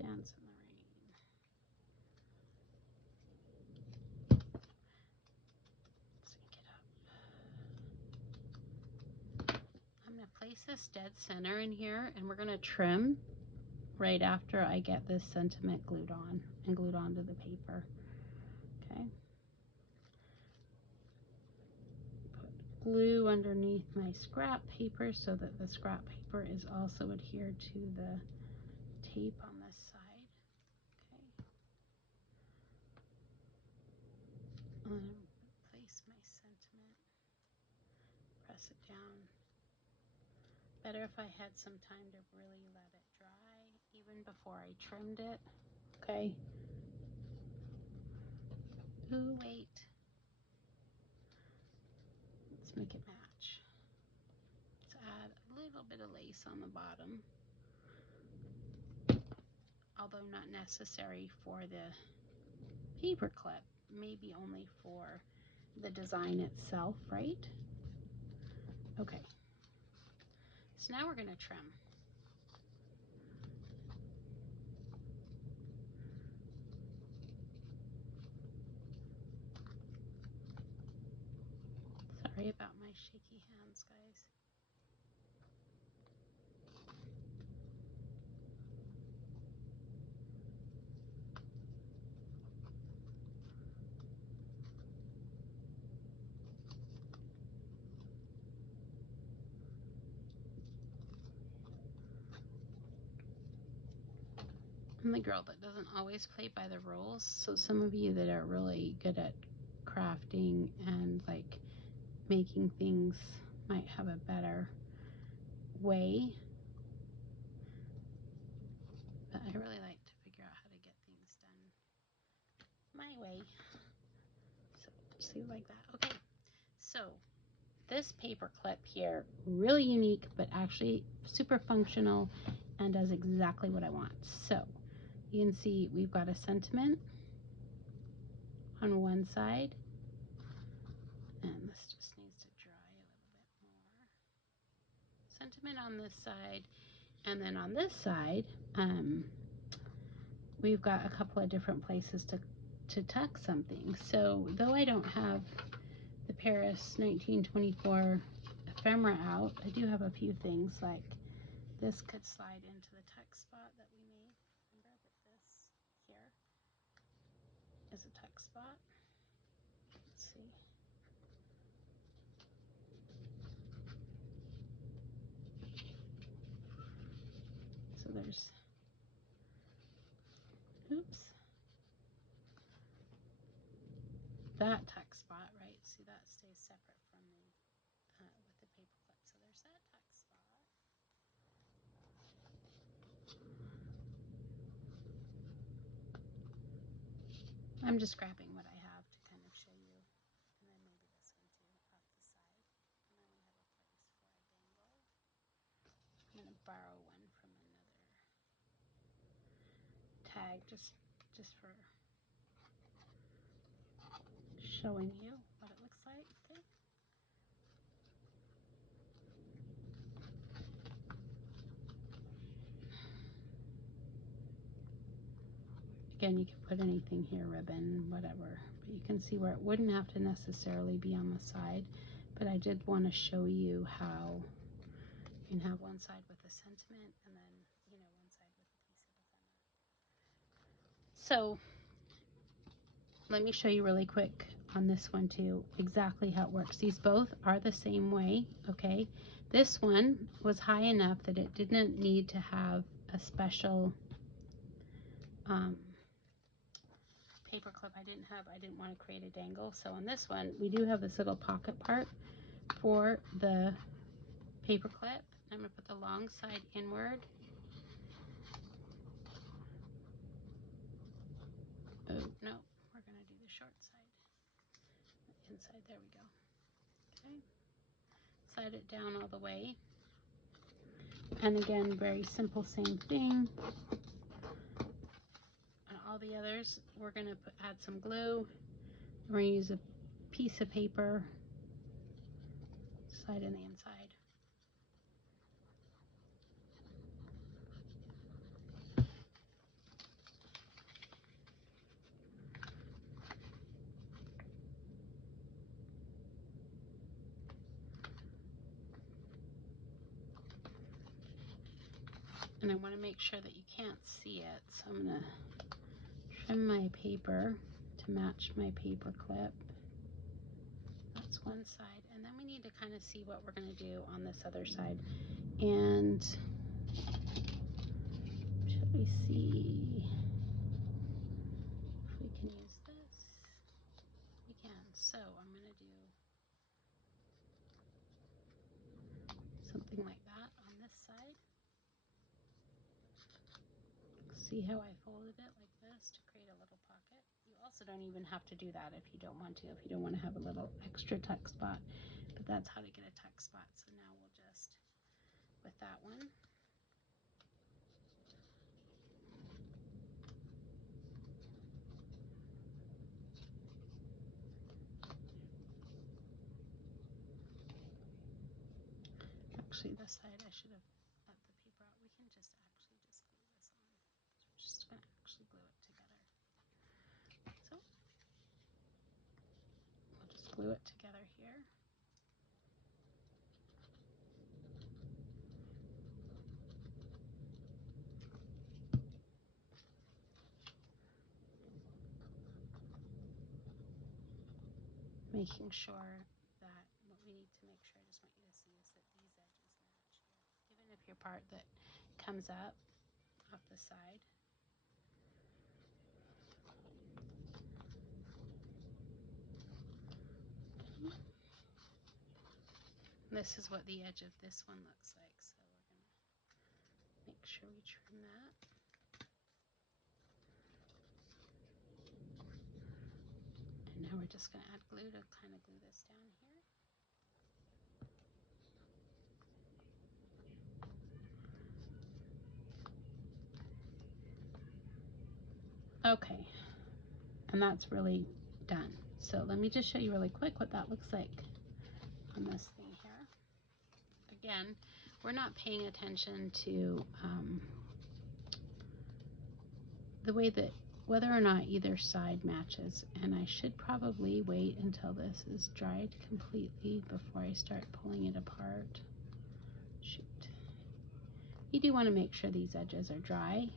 Dance in the Rain. Sync it up. I'm going to place this dead center in here, and we're going to trim right after I get this sentiment glued on and glued onto the paper. Okay. Put glue underneath my scrap paper so that the scrap paper is also adhered to the tape on this side. Okay. Place my sentiment. Press it down. Better if I had some time to really let it dry, even before I trimmed it. Okay. Ooh, wait. Let's make it match. Let's add a little bit of lace on the bottom, although not necessary for the paper clip, maybe only for the design itself, right? Okay. So now we're going to trim. Sorry about my shaky hands, guys. I'm the girl that doesn't always play by the rules. So some of you that are really good at crafting and like making things might have a better way. But I really like to figure out how to get things done my way. So just leave it like that. Okay. So this paper clip here, really unique, but actually super functional and does exactly what I want. So you can see we've got a sentiment on one side, and this just needs to dry a little bit more. Sentiment on this side, and then on this side, we've got a couple of different places to tuck something. So though I don't have the Paris 1924 ephemera out, I do have a few things like this could slide into the tuck spot that we made. Remember that this here is a tuck spot. Let's see. So there's, oops, that tuck spot, right? See, that stays separate from the, with the paper clip. So there's that tuck spot. I'm just grabbing what I have to kind of show you. And then maybe this one too, off the side. And then we have a place for a dangle. I'm going to borrow one from another tag just for showing you what it looks like. Okay. Again, you can put anything here, ribbon, whatever, but you can see where it wouldn't have to necessarily be on the side. But I did want to show you how you can have one side with a sentiment and then, you know, one side with a piece of ephemera. So let me show you really quick on this one too, exactly how it works. These both are the same way, okay? This one was high enough that it didn't need to have a special paper clip. I didn't want to create a dangle. So on this one, we do have this little pocket part for the paper clip. I'm going to put the long side inward. Oh, no, we're going to do the short side. Inside, there we go. Okay. Slide it down all the way. And again, very simple, same thing. And all the others, we're going to add some glue. We're going to use a piece of paper, slide in the inside. And I want to make sure that you can't see it, so I'm going to trim my paper to match my paper clip. That's one side, and then we need to kind of see what we're going to do on this other side. And shall we see if we can use this? We can. So I'm going to do something like that on this side. See how I folded it like this to create a little pocket? You also don't even have to do that if you don't want to, if you don't want to have a little extra tuck spot. But that's how to get a tuck spot. So now we'll just, with that one, actually this side I should have let the paper out. We can just actually just glue this on. So we're just going to actually glue it together. So we'll just glue it together here. Making sure that what we need to make sure, I just want you to see, is that these edges match here. Even if your part that comes up off the side this is what the edge of this one looks like. So we're going to make sure we trim that. And now we're just going to add glue to kind of glue this down here. Okay, and that's really done. So let me just show you really quick what that looks like on this thing here. Again, we're not paying attention to the way that whether or not either side matches, and I should probably wait until this is dried completely before I start pulling it apart. Shoot. You do want to make sure these edges are dry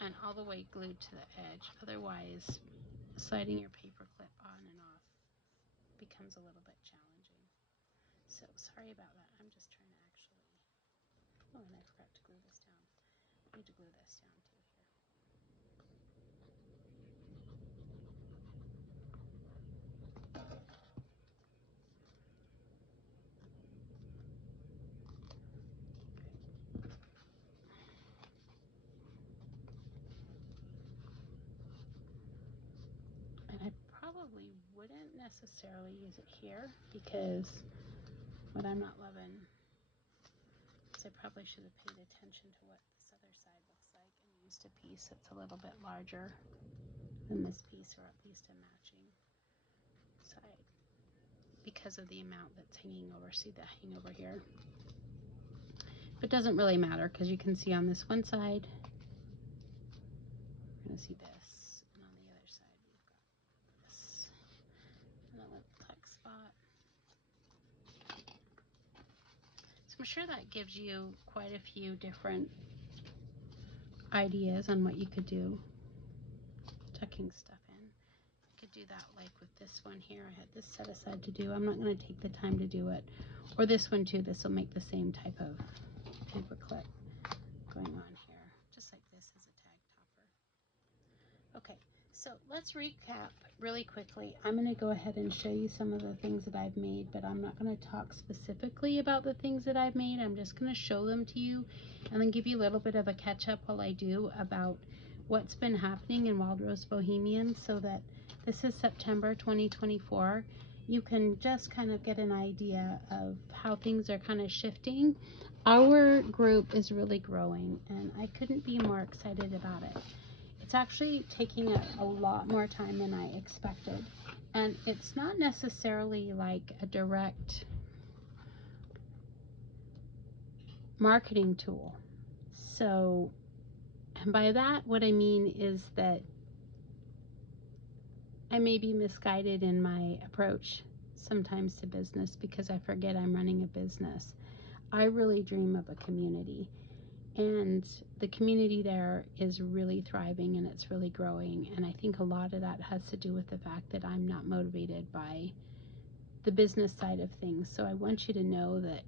and all the way glued to the edge, otherwise sliding your paper clip on and off becomes a little bit challenging. So sorry about that. I'm just trying to actually, oh, and I forgot to glue this down. I need to glue this down too here. And I probably wouldn't necessarily use it here because what I'm not loving is I probably should have paid attention to what this other side looks like and used a piece that's a little bit larger than this piece, or at least a matching side, because of the amount that's hanging over. See the hangover here? But it doesn't really matter because you can see on this one side, we're going to see this, and on the other side we've got this, and a little tuck spot. So I'm sure that gives you quite a few different ideas on what you could do tucking stuff in. You could do that like with this one here. I had this set aside to do. I'm not going to take the time to do it. Or this one too. This will make the same type of paper clip going on here. Just like this is a tag topper. Okay, so let's recap really quickly. I'm going to go ahead and show you some of the things that I've made, but I'm not going to talk specifically about the things that I've made. I'm just going to show them to you and then give you a little bit of a catch up while I do about what's been happening in Wild Rose Bohemian, so that this is September 2024. You can just kind of get an idea of how things are kind of shifting. Our group is really growing and I couldn't be more excited about it. It's actually taking a lot more time than I expected. And it's not necessarily like a direct marketing tool. So, and by that, what I mean is that I may be misguided in my approach sometimes to business because I forget I'm running a business. I really dream of a community. And the community there is really thriving and it's really growing. And I think a lot of that has to do with the fact that I'm not motivated by the business side of things. So I want you to know that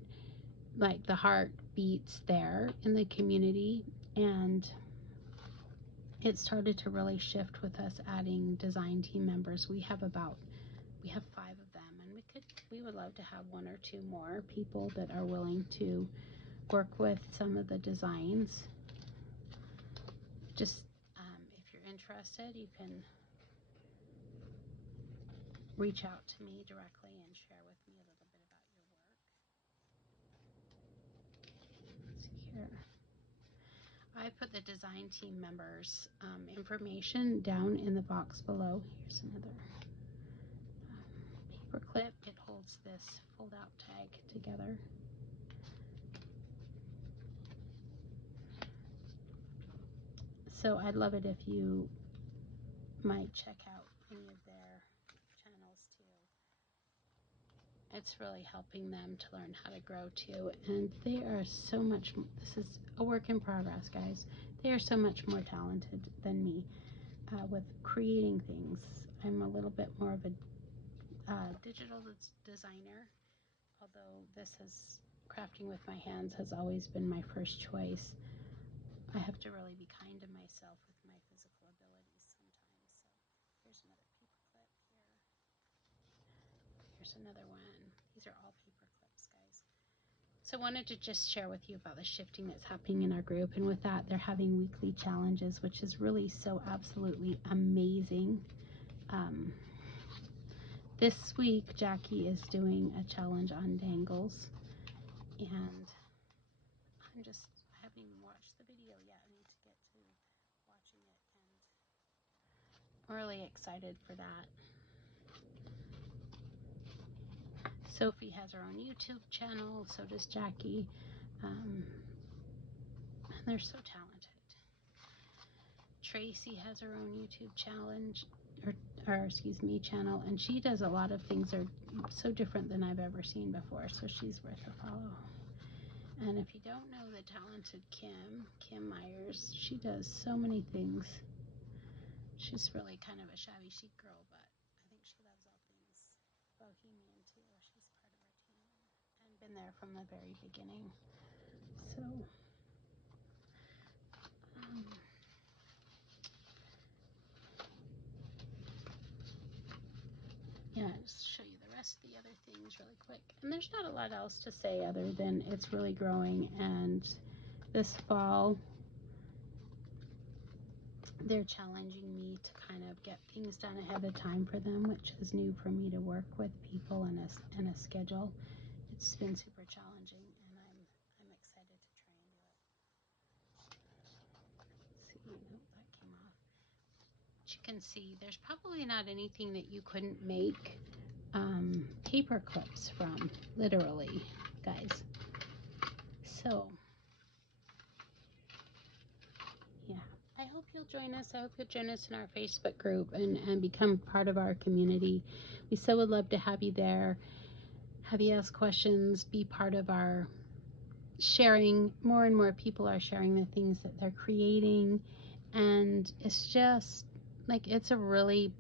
like the heart beats there in the community, and it started to really shift with us adding design team members. We have 5 of them, and we would love to have 1 or 2 more people that are willing to work with some of the designs. Just if you're interested, you can reach out to me directly and share with me a little bit about your work. Let's see here. I put the design team members information down in the box below. Here's another paper clip. It holds this fold out tag together. So I'd love it if you might check out any of their channels too. It's really helping them to learn how to grow too. And they are so much, this is a work in progress, guys. They are so much more talented than me with creating things. I'm a little bit more of a digital designer, although crafting with my hands has always been my first choice. I have to really be kind to myself with my physical abilities sometimes. So here's another paper clip here. another one. These are all paper clips, guys. So I wanted to just share with you about the shifting that's happening in our group. And with that, they're having weekly challenges, which is really so absolutely amazing. This week, Jackie is doing a challenge on dangles. And I haven't even watched the video yet. I need to get to watching it. And I'm really excited for that. Sophie has her own YouTube channel, so does Jackie. And they're so talented. Tracy has her own YouTube channel, and she does a lot of things that are so different than I've ever seen before, so she's worth a follow. And if you don't know the talented Kim Myers, she does so many things. She's really kind of a shabby chic girl, but I think she loves all things Bohemian too. She's part of our team and been there from the very beginning. So, yeah, just show you the rest of the other things really quick. And there's not a lot else to say other than it's really growing. And this fall, they're challenging me to kind of get things done ahead of time for them, which is new for me to work with people in a schedule. It's been super challenging, and I'm excited to try and do it. Let's see, nope, that came off. But you can see there's probably not anything that you couldn't make paper clips from, literally, guys. So yeah, I hope you'll join us. I hope you'll join us in our Facebook group and become part of our community. We so would love to have you there, have you ask questions, be part of our sharing. More and more people are sharing the things that they're creating, and it's just like, it's a really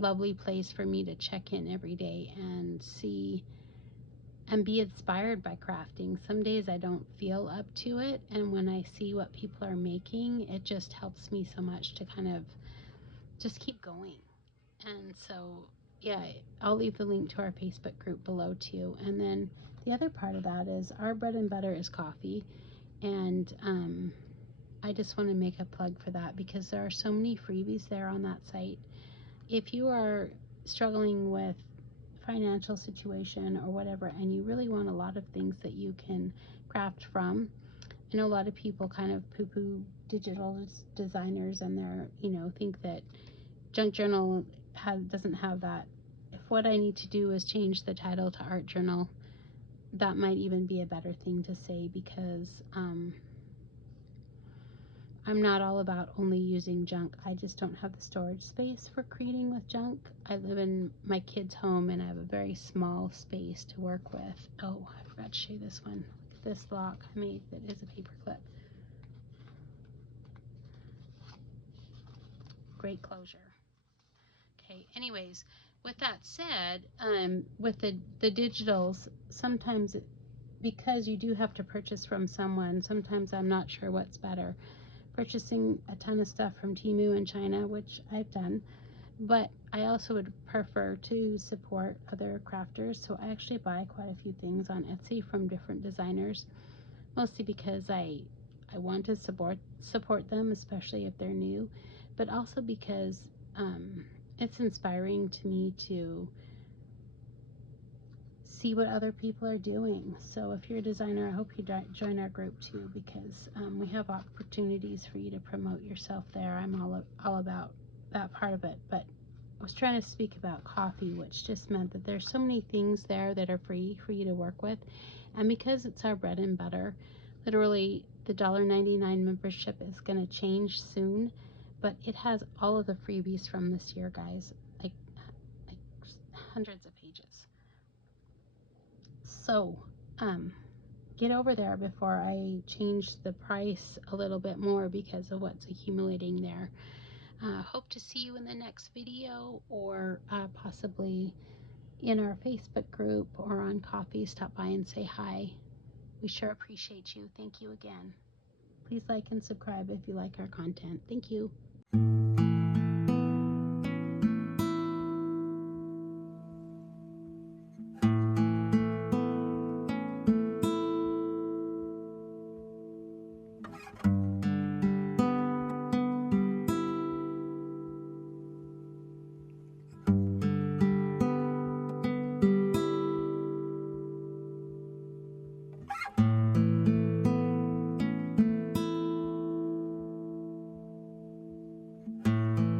lovely place for me to check in every day and see and be inspired by crafting. Some days I don't feel up to it, and when I see what people are making, it just helps me so much to kind of just keep going. And so yeah, I'll leave the link to our Facebook group below too. And then the other part of that is our bread and butter is coffee, and I just want to make a plug for that because there are so many freebies there on that site. If you are struggling with financial situation or whatever, and you really want a lot of things that you can craft from, I know a lot of people kind of poo-poo digital designers, and they're, think that Junk Journal doesn't have that. If what I need to do is change the title to Art Journal, that might even be a better thing to say, because I'm not all about only using junk. I just don't have the storage space for creating with junk. I live in my kid's home, and I have a very small space to work with. Oh, I forgot to show you this one. Look at this lock I made that is a paper clip. Great closure. Okay, anyways, with that said, with the digitals, sometimes because you do have to purchase from someone, sometimes I'm not sure what's better. Purchasing a ton of stuff from Temu in China, which I've done, but I also would prefer to support other crafters, so I actually buy quite a few things on Etsy from different designers, mostly because I want to support them, especially if they're new, but also because it's inspiring to me to see what other people are doing. So if you're a designer, I hope you join our group too, because we have opportunities for you to promote yourself there. I'm all about that part of it. But I was trying to speak about coffee, which just meant that there's so many things there that are free for you to work with. And because it's our bread and butter, literally the $1.99 membership is going to change soon, but it has all of the freebies from this year, guys, like hundreds of pages. So, get over there before I change the price a little bit more because of what's accumulating there. Hope to see you in the next video, or possibly in our Facebook group or on coffee. Stop by and say hi. We sure appreciate you. Thank you again. Please like and subscribe if you like our content. Thank you.